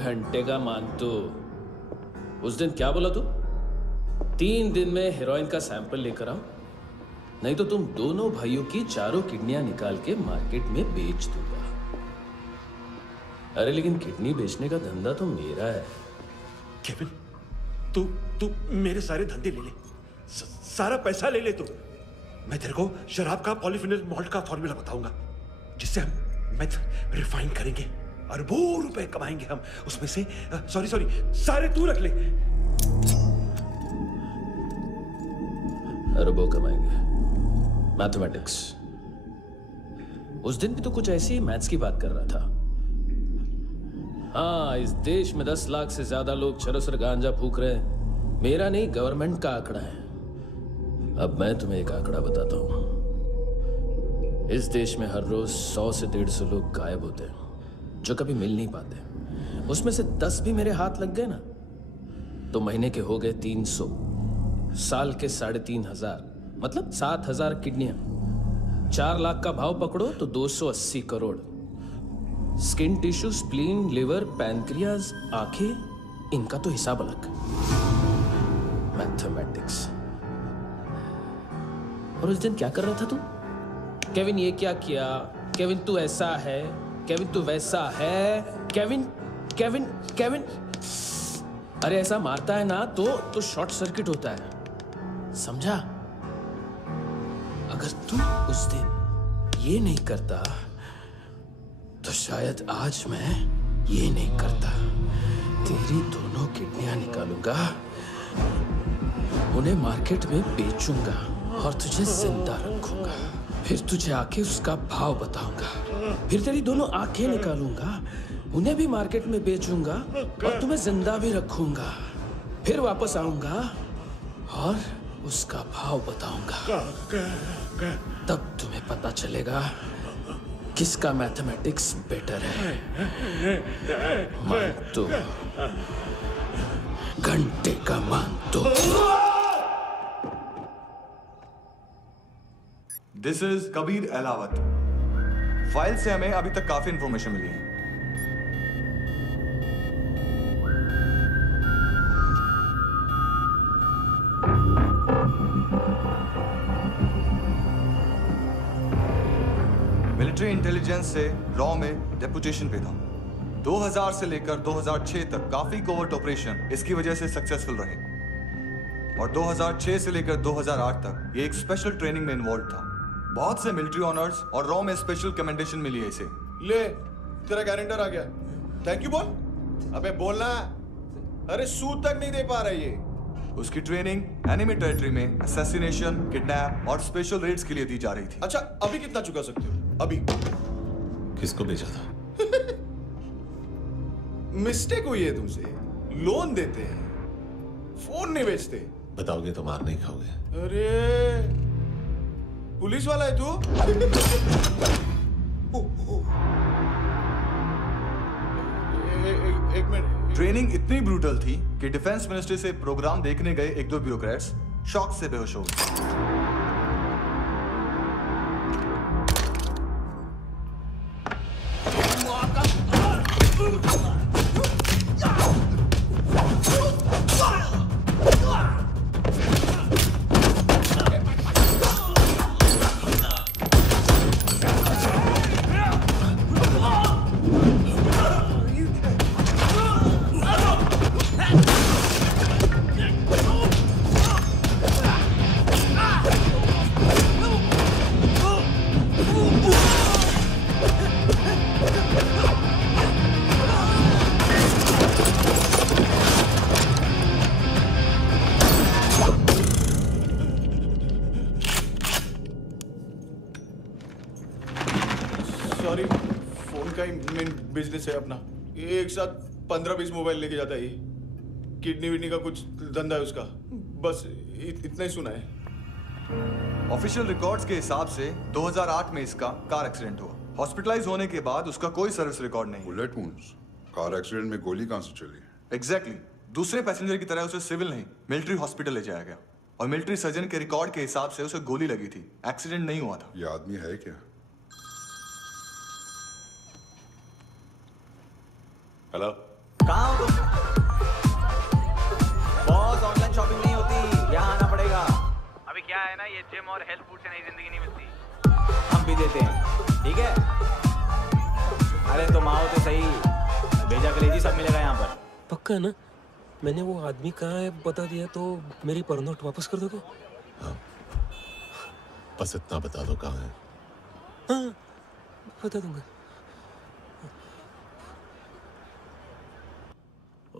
घंटे का मानतू, उस दिन क्या बोला तू? 3 दिन में हेरोइन का सैंपल लेकर आओ, नहीं तो तुम दोनों भाइयों की चारों किडनियां निकाल के मार्केट में बेच दूंगा। अरे लेकिन किडनी बेचने का धंधा तो मेरा है। केविन, तू मेरे सारे धंधे ले ले, सारा पैसा ले ले तू। मैं तेरे को शराब का पॉलीफिनल मॉल्ट का फॉर्मूला बताऊंगा, जिससे हम मेथ रिफाइन करेंगे, अरबों रुपए कमाएंगे हम उसमें से। सॉरी सारे तू रख ले। अरबों कमाएंगे, मैथमेटिक्स। उस दिन भी तो कुछ ऐसी ही मैथ्स की बात कर रहा था। हाँ, इस देश में 10 लाख से ज्यादा लोग चरस और गांजा फूक रहे हैं। मेरा नहीं, गवर्नमेंट का आंकड़ा है। अब मैं तुम्हें एक आंकड़ा बताता हूं। इस देश में हर रोज 100 से 150 लोग गायब होते हैं, जो कभी मिल नहीं पाते। उसमें से 10 भी मेरे हाथ लग गए ना, तो महीने के हो गए 300, साल के 3500, मतलब 7000 किडनियां। 4 लाख का भाव पकड़ो तो 280 crore. Skin tissue, spleen, liver, pancreas, आंखें, इनका तो हिसाब अलग। मैथमेटिक्स। और उस दिन क्या कर रहा था तू? केविन ये क्या किया, केविन तू ऐसा है, केविन तू वैसा है, केविन केविन केविन। अरे ऐसा मारता है ना तो शॉर्ट सर्किट होता है, समझा? अगर तू उस दिन ये नहीं करता तो शायद आज मैं ये नहीं करता। तेरी दोनों किडनियां निकालूंगा, उन्हें मार्केट में बेचूंगा और तुझे जिंदा रखूंगा। फिर तुझे आके उसका भाव बताऊंगा। फिर तेरी दोनों आंखें निकालूंगा, उन्हें भी मार्केट में बेचूंगा और तुम्हें जिंदा भी रखूंगा। फिर वापस आऊंगा और उसका भाव बताऊंगा। तब तुम्हें पता चलेगा किसका मैथमेटिक्स बेटर है। मानतो, घंटे का मानतो। This is Kabir Ahlawat. File से हमें अभी तक काफी इंफॉर्मेशन मिली है। मिलिट्री इंटेलिजेंस से रॉ में डेपुटेशन पे था। 2000 से लेकर 2006 तक काफी कोवर्ट ऑपरेशन इसकी वजह से सक्सेसफुल रहे, और 2006 से लेकर 2008 तक ये एक स्पेशल ट्रेनिंग में इन्वॉल्व था। बहुत से मिलिट्री ऑनर्स और रॉ में स्पेशल कमेंडेशन मिली है इसे। ले, तेरा गारंटर आ गया। थैंक यू बोल। अबे बोलना। अरे सूद तक नहीं दे पा रहा ये। उसकी ट्रेनिंग एनिमी टेरिटरी में असैसिनेशन, किडनैप और स्पेशल रेड्स के लिए दी जा रही थी। अच्छा, अभी कितना चुका सकते हो? अभी किसको भेजा था? मिस्टेक हुई है तुमसे। लोन देते हैं, फोन नहीं बेचते। बताओगे तो मार नहीं खाओगे। अरे पुलिस वाला है तू? एक मिनट। ट्रेनिंग इतनी ब्रूटल थी कि डिफेंस मिनिस्ट्री से प्रोग्राम देखने गए एक दो ब्यूरोक्रेट्स शॉक से बेहोश हो गए। सॉरी, फोन का ही मेन बिजनेस है अपना। एक साथ 15-20 मोबाइल लेके जाता है ये। किडनी विडनी का कुछ धंधा है उसका। बस इतना ही सुना है। ऑफिशियल रिकॉर्ड्स के हिसाब से 2008 में इसका कार एक्सीडेंट हुआ। हॉस्पिटलाइज होने के बाद उसका कोई सर्विस रिकॉर्ड नहीं। Bullet wounds. कार एक्सीडेंट में गोली कहां से चली? एग्जैक्टली। दूसरे पैसेंजर की तरह उसे सिविल नहीं, मिलिट्री हॉस्पिटल ले जाया गया और मिलिट्री सर्जन के रिकॉर्ड के हिसाब से उसे गोली लगी थी। एक्सीडेंट नहीं हुआ था। ये आदमी है क्या? हेलो, कहाँ हो तुम? बॉस, ऑनलाइन शॉपिंग नहीं होती, यहाँ आना पड़ेगा। अभी क्या है ना, ये जिम और हेल्थ फूड से नई जिंदगी नहीं मिलती। हम भी देते हैं, ठीक है? अरे तुम आओ तो सही, भेजा कलेजी सब मिलेगा यहाँ पर। पक्का ना? मैंने वो आदमी कहाँ है बता दिया तो मेरी पर नोट वापस कर दोगे? हाँ, बस इतना बता दो कहाँ है। हाँ, बता दूंगा।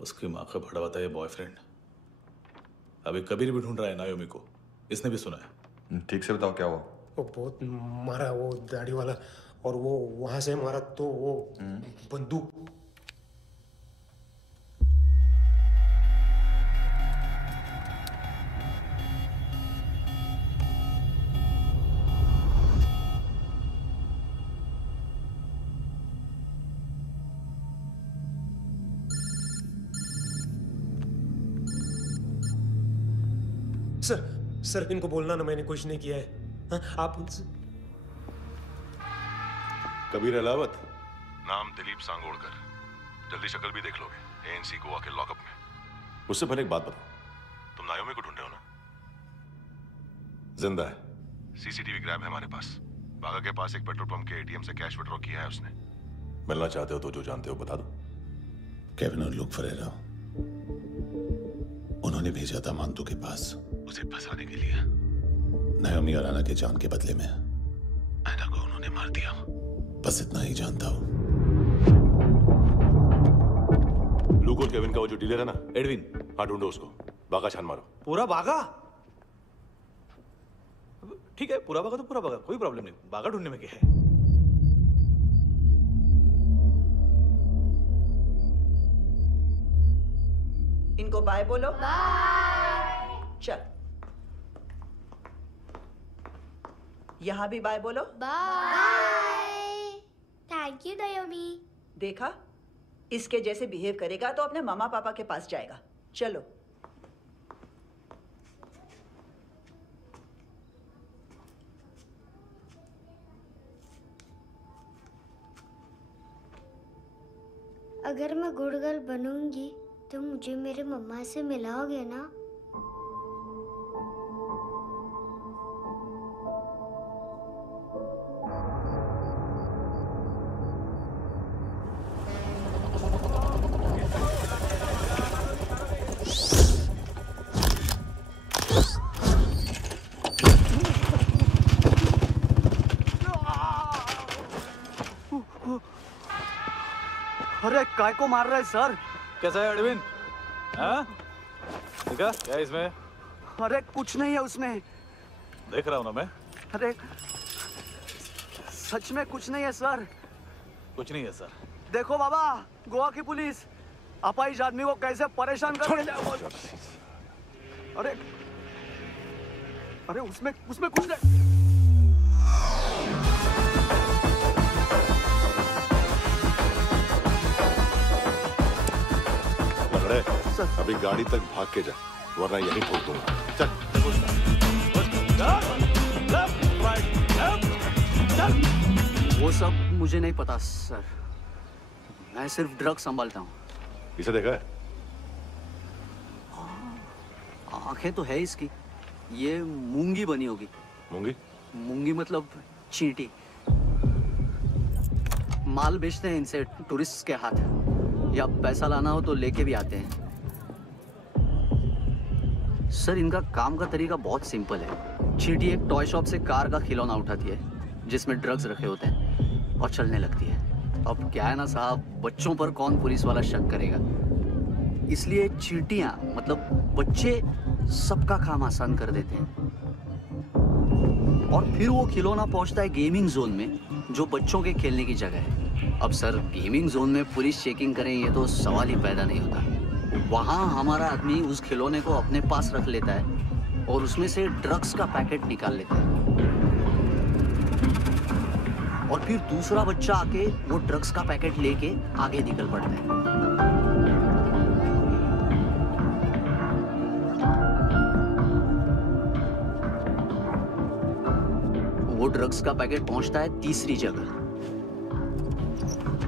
उसकी माँ का भड़ा बताया बॉयफ्रेंड अभी कबीर भी ढूंढ रहा है नायोमी को। इसने भी सुना है। ठीक से बताओ क्या हुआ? वो बहुत मारा, वो दाढ़ी वाला, और वो वहां से मारा तो वो बंदूक। सर इनको बोलना ना मैंने कुछ नहीं किया है। हाँ, आप उनसे। कबीर अलावत, नाम दिलीप सांगोड़कर। जल्दी शक्ल भी देख लोगे एएनसी गोवा के लॉकअप में। उससे पहले एक बात बताओ, तुम नायोमी को ढूंढ रहे हो ना? जिंदा है। सीसीटीवी ग्रैब है हमारे पास। बागा के पास एक पेट्रोल पंप के एटीएम से कैश विड्रॉ किया है उसने। मिलना चाहते हो तो जो जानते हो बता दो। केविन और लुक फरेरा, उन्होंने भेजा था मांतू के पास उसे फंसाने के लिए। नायोमी और आना के जान के बदले में आना को उन्होंने मार दिया। बस इतना ही जानता हूं। लूक और केविन का वो जो डीलर है ना, एडविन, हाँ ढूंढो उसको। बागा छान मारो। पूरा बागा? ठीक है, पूरा बागा तो पूरा बागा, कोई प्रॉब्लम नहीं। बागा ढूंढने में क्या है? इनको बाय बोलो। बाय। चल, यहां भी बाय बोलो। बाय। Thank you नायोमी। देखा, इसके जैसे बिहेव करेगा तो अपने मामा पापा के पास जाएगा। चलो। अगर मैं गुड गर्ल बनूंगी तो मुझे मेरे मम्मा से मिलाओगे ना? अरे काय को मार रहा है सर? कैसा है एडविन? हाँ? देखा क्या है इसमें? अरे कुछ नहीं है उसमें। देख रहा हूँ ना मैं। अरे सच में कुछ नहीं है सर। कुछ नहीं है सर। देखो बाबा, गोवा की पुलिस अपाहिज आदमी को कैसे परेशान कर रही है। अरे अरे उसमें कुछ नहीं। पकड़े अभी गाड़ी तक भाग के जा, वरना यहीं ठोक दूंगा। चल। वो सब मुझे नहीं पता सर, मैं सिर्फ ड्रग संभालता हूँ। इसे देखा है? आंखें तो है इसकी, ये मूंगी बनी होगी। मूंगी? मूंगी मतलब चींटी। माल बेचते हैं इनसे टूरिस्ट के हाथ, या पैसा लाना हो तो लेके भी आते हैं। सर इनका काम का तरीका बहुत सिंपल है। चींटी एक टॉय शॉप से कार का खिलौना उठाती है जिसमें ड्रग्स रखे होते हैं और चलने लगती है। अब क्या है ना साहब, बच्चों पर कौन पुलिस वाला शक करेगा, इसलिए चींटियां मतलब बच्चे सबका काम आसान कर देते हैं। और फिर वो खिलौना पहुंचता है गेमिंग जोन में, जो बच्चों के खेलने की जगह है। अब सर गेमिंग जोन में पुलिस चेकिंग करें ये तो सवाल ही पैदा नहीं होता। वहाँ हमारा आदमी उस खिलौने को अपने पास रख लेता है और उसमें से ड्रग्स का पैकेट निकाल लेता है, और फिर दूसरा बच्चा आके वो ड्रग्स का पैकेट लेके आगे निकल पड़ता है। वो ड्रग्स का पैकेट पहुंचता है तीसरी जगह।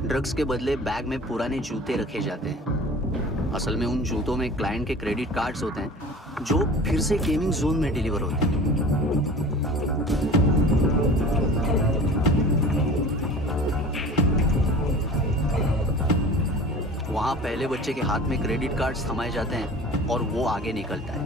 ड्रग्स के बदले बैग में पुराने जूते रखे जाते हैं। असल में उन जूतों में क्लाइंट के क्रेडिट कार्ड्स होते हैं जो फिर से गेमिंग जोन में डिलीवर होते हैं। वहां पहले बच्चे के हाथ में क्रेडिट कार्ड्स थमाए जाते हैं और वो आगे निकलता है।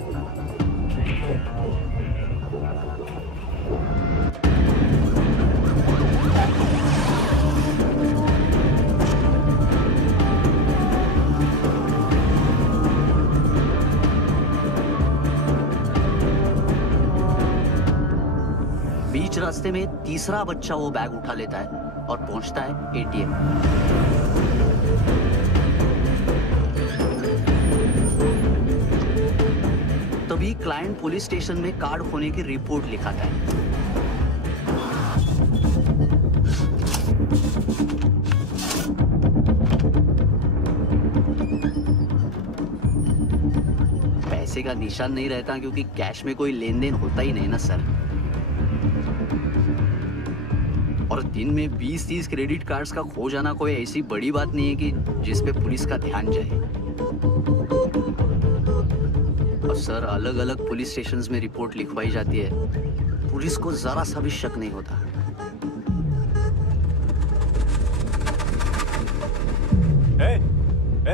बीच रास्ते में तीसरा बच्चा वो बैग उठा लेता है और पहुंचता है एटीएम। तभी क्लाइंट पुलिस स्टेशन में कार्ड खोने की रिपोर्ट लिखाता है। पैसे का निशान नहीं रहता क्योंकि कैश में कोई लेन देन होता ही नहीं ना सर। और दिन में 20-30 क्रेडिट कार्ड्स का खो जाना कोई ऐसी बड़ी बात नहीं है कि जिस पे पुलिस का ध्यान जाए। और सर अलग अलग पुलिस स्टेशंस में रिपोर्ट लिखवाई जाती है, पुलिस को जरा सा भी शक नहीं होता।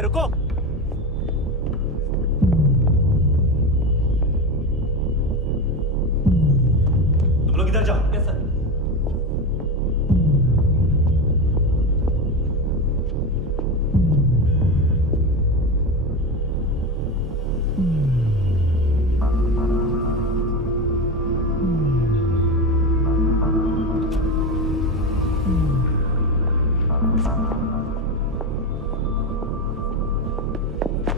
रुको, तुम लोग इधर जाओ। Yes sir.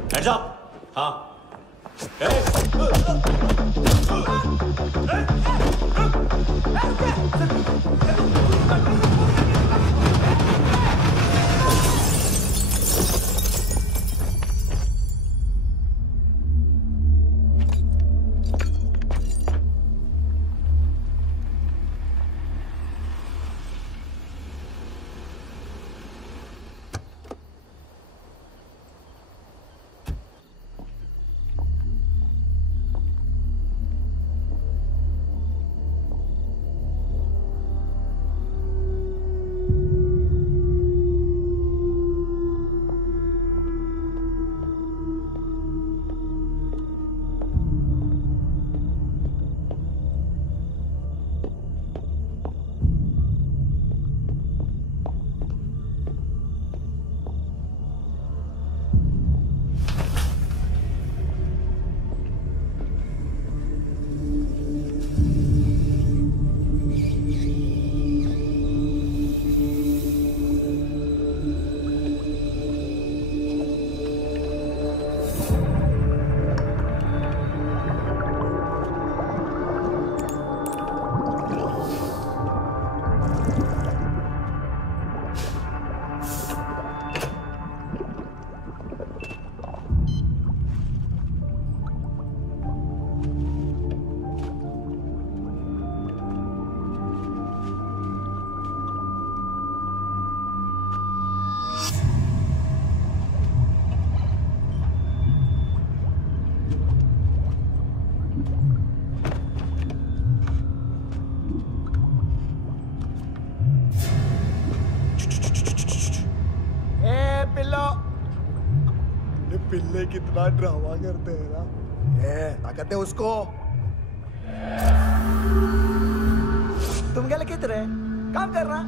Hands up! हाँ। पिल्लो। ये पिल्ले कितना ड्रामा करते हैं ना। ताकत है उसको। तुम क्या लिखित रहे? काम कर रहा।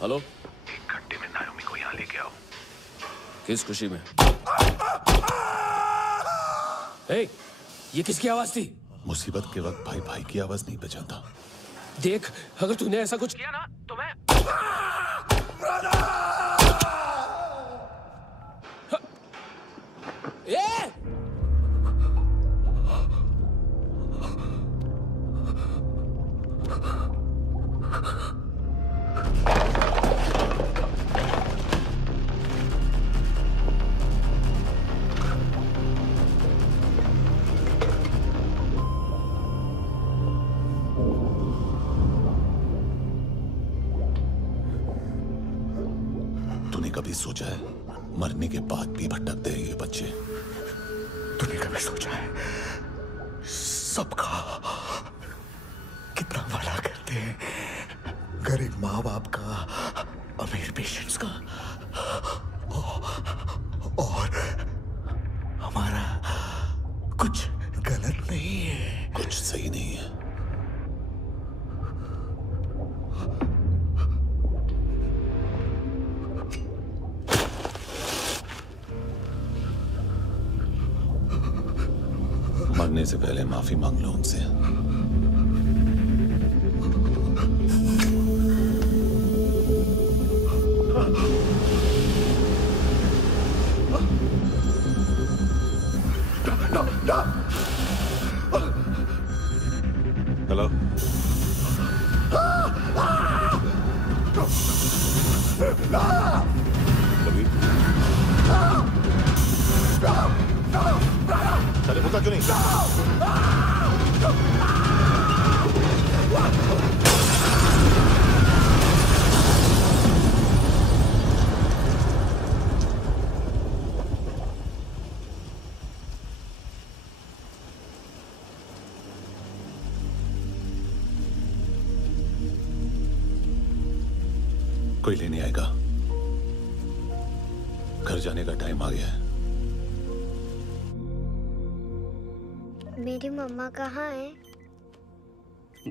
हेलो, 1 घंटे में नायोमी को यहाँ लेके आओ। किस खुशी में? हे, ये किसकी आवाज थी? मुसीबत के वक्त भाई भाई की आवाज नहीं पहचानता। देख, अगर तूने ऐसा कुछ किया ना तो मैं कभी सोचा है मरने के बाद भी भटकते हैं ये बच्चे? तूने कभी सोचा है सबका कितना भला करते हैं? गरीब माँ बाप का, अमीर पेशेंट्स का, और हमारा कुछ गलत नहीं है, कुछ सही नहीं है। मरने से पहले माफी मांग लो उनसे। हेलो, चले मुद्दा क्यों नहीं? कोई लेने आएगा? घर जाने का टाइम आ गया है। मेरी मम्मा कहाँ है?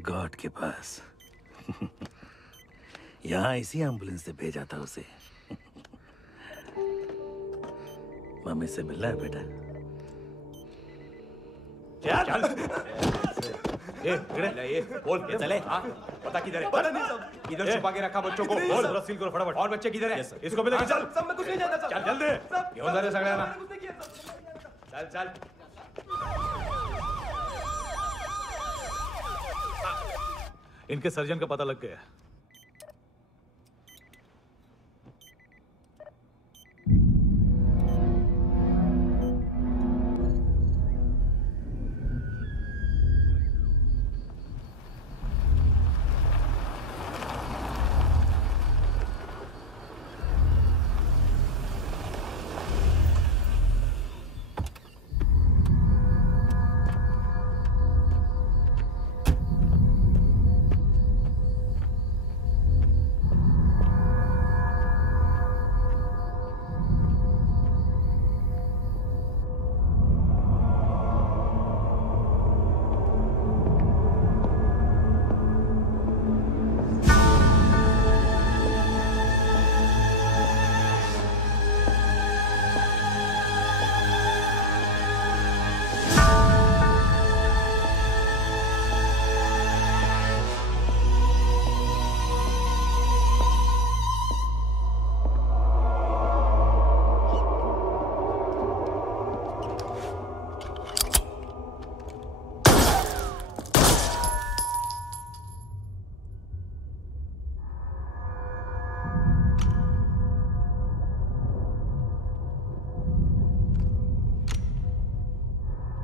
गॉड के पास। यहाँ इसी एम्बुलेंस से भेजा था उसे। मम्मी से मिलना है बेटा। चल ये बोल ये चले। हाँ पता किधर है? पता नहीं सब इधर छुपा के रखा बच्चों को। बोल रसील करो फटाफट। और बच्चे किधर है? इसको भी लेके चल। सब मैं कुछ नहीं जानता। चल जल्दी क्यों जा रहे सगळे ना? चल चल इनके सर्जन का पता लग गया।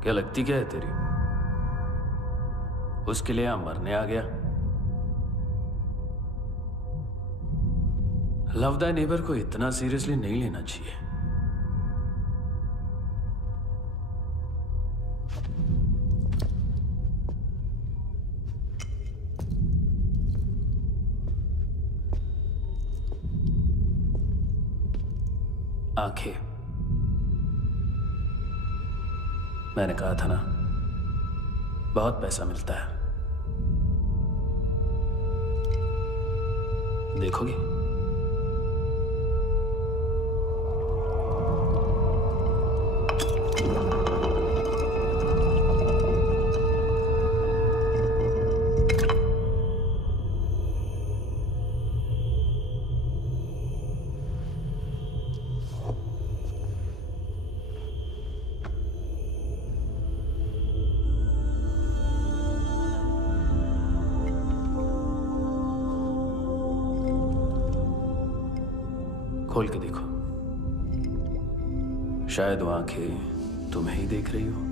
क्या लगती क्या है तेरी? उसके लिए यहां मरने आ गया? लव द नेबर को इतना सीरियसली नहीं लेना चाहिए। आंखें, मैंने कहा था ना, बहुत पैसा मिलता है। देखोगी? खोल के देखो, शायद वो आंखें तुम्हें ही देख रही हो।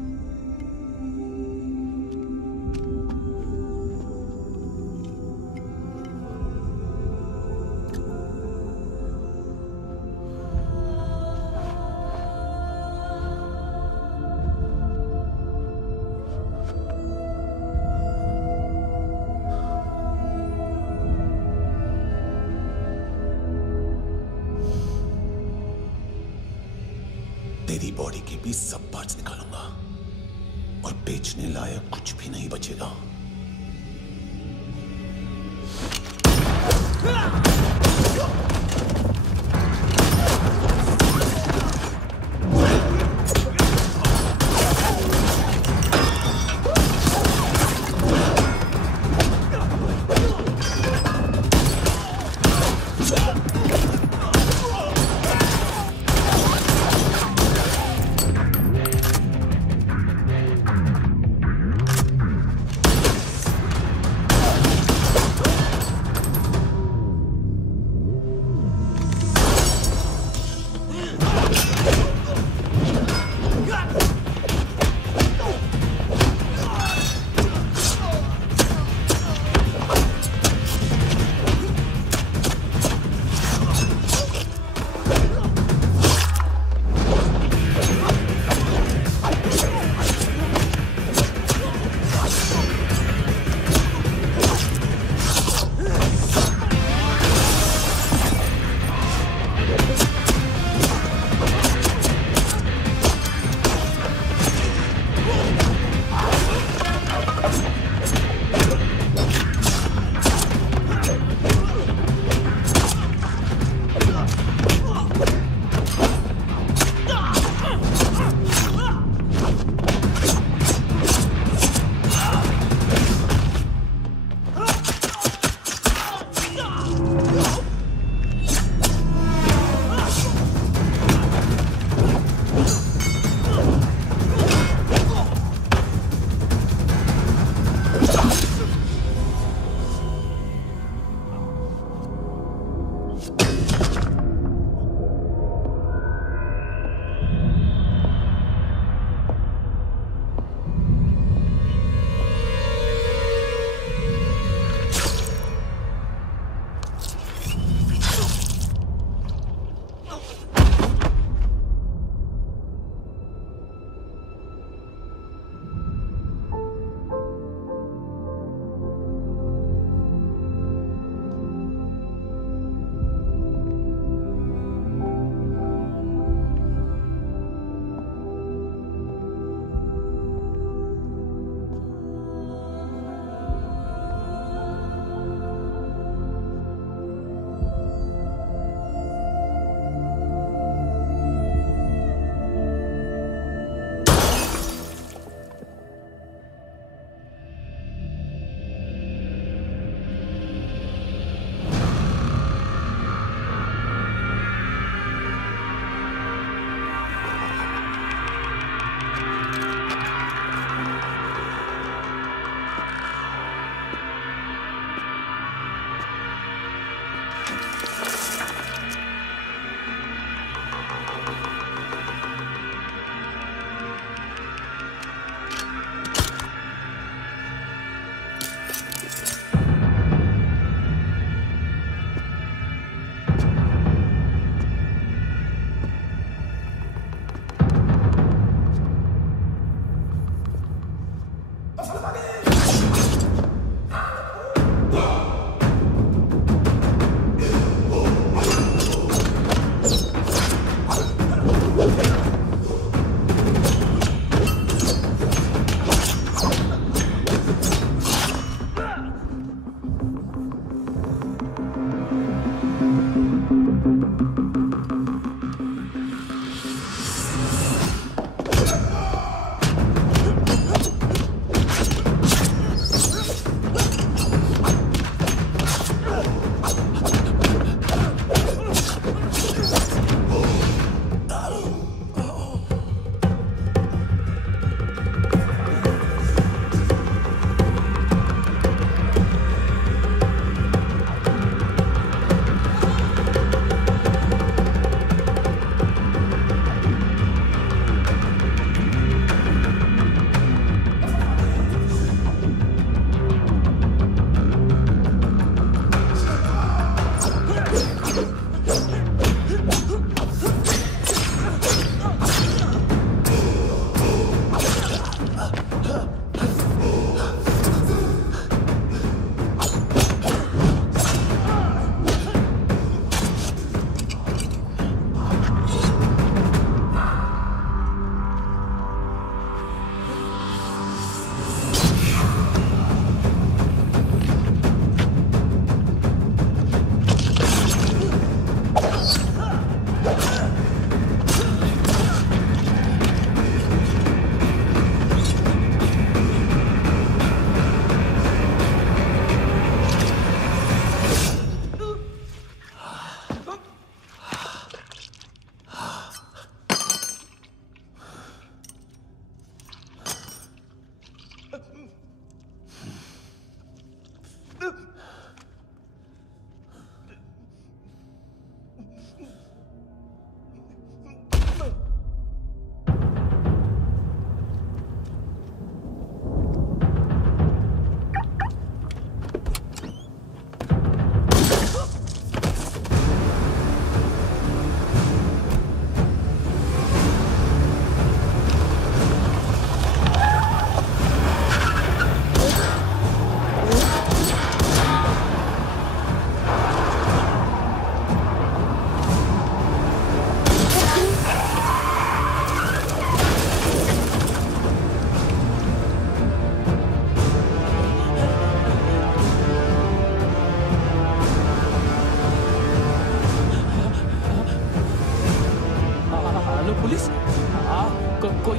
तेरी बॉडी के भी सब पार्ट्स निकालूंगा और बेचने लायक कुछ भी नहीं बचेगा।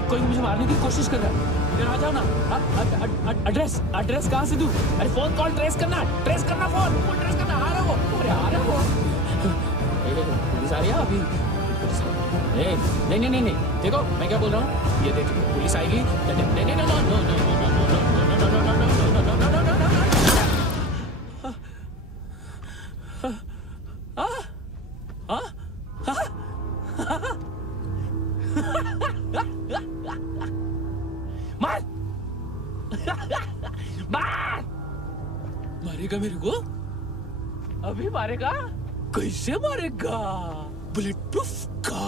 कोई मुझे मारने की कोशिश कर रहा है। इधर आ जाओ ना। एड्रेस कहाँ से दूं? अरे फोन कॉल ट्रेस करना फोन ट्रेस करना। आ रहा वो, अरे आ रहा वो। पुलिस आ रही है अभी। नहीं देखो मैं क्या बोल रहा हूँ, ये देखो पुलिस आएगी। मारेगा मेरे को? अभी मारेगा? कैसे मारेगा? बुलेट प्रूफ का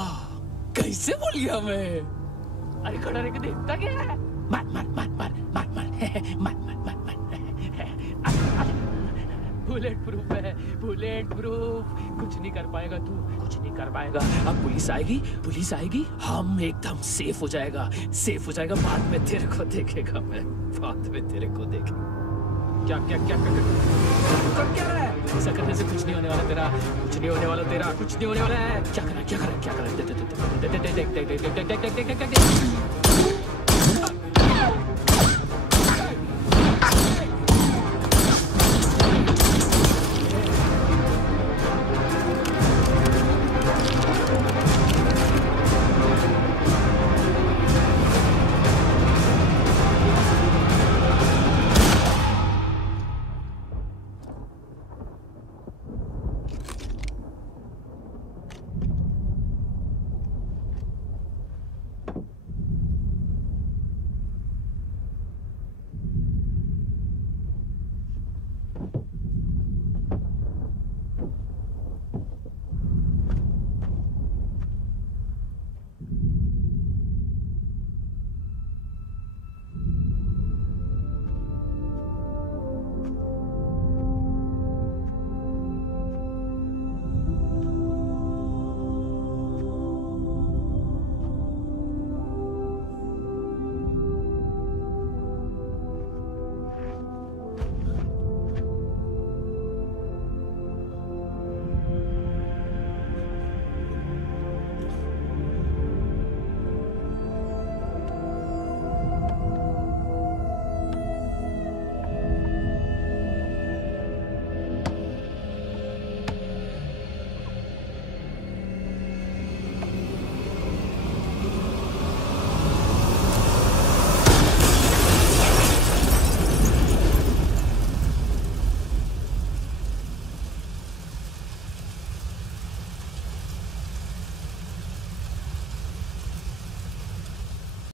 कैसे बोल गया मैं? अरे खड़ा रह के देखता क्या है? मार बुलेट प्रूफ है, बुलेट प्रूफ। कुछ नहीं कर पाएगा तू, कुछ नहीं कर पाएगा। अब पुलिस आएगी, हम एकदम सेफ हो जाएगा। बाद में तेरे को देखेगा मैं, बाद में तेरे को देखेगा। क्या कर रहा है? ऐसा करने से कुछ नहीं होने वाला तेरा, कुछ नहीं होने वाला तेरा, कुछ नहीं होने वाला है। क्या कर रहा है? देख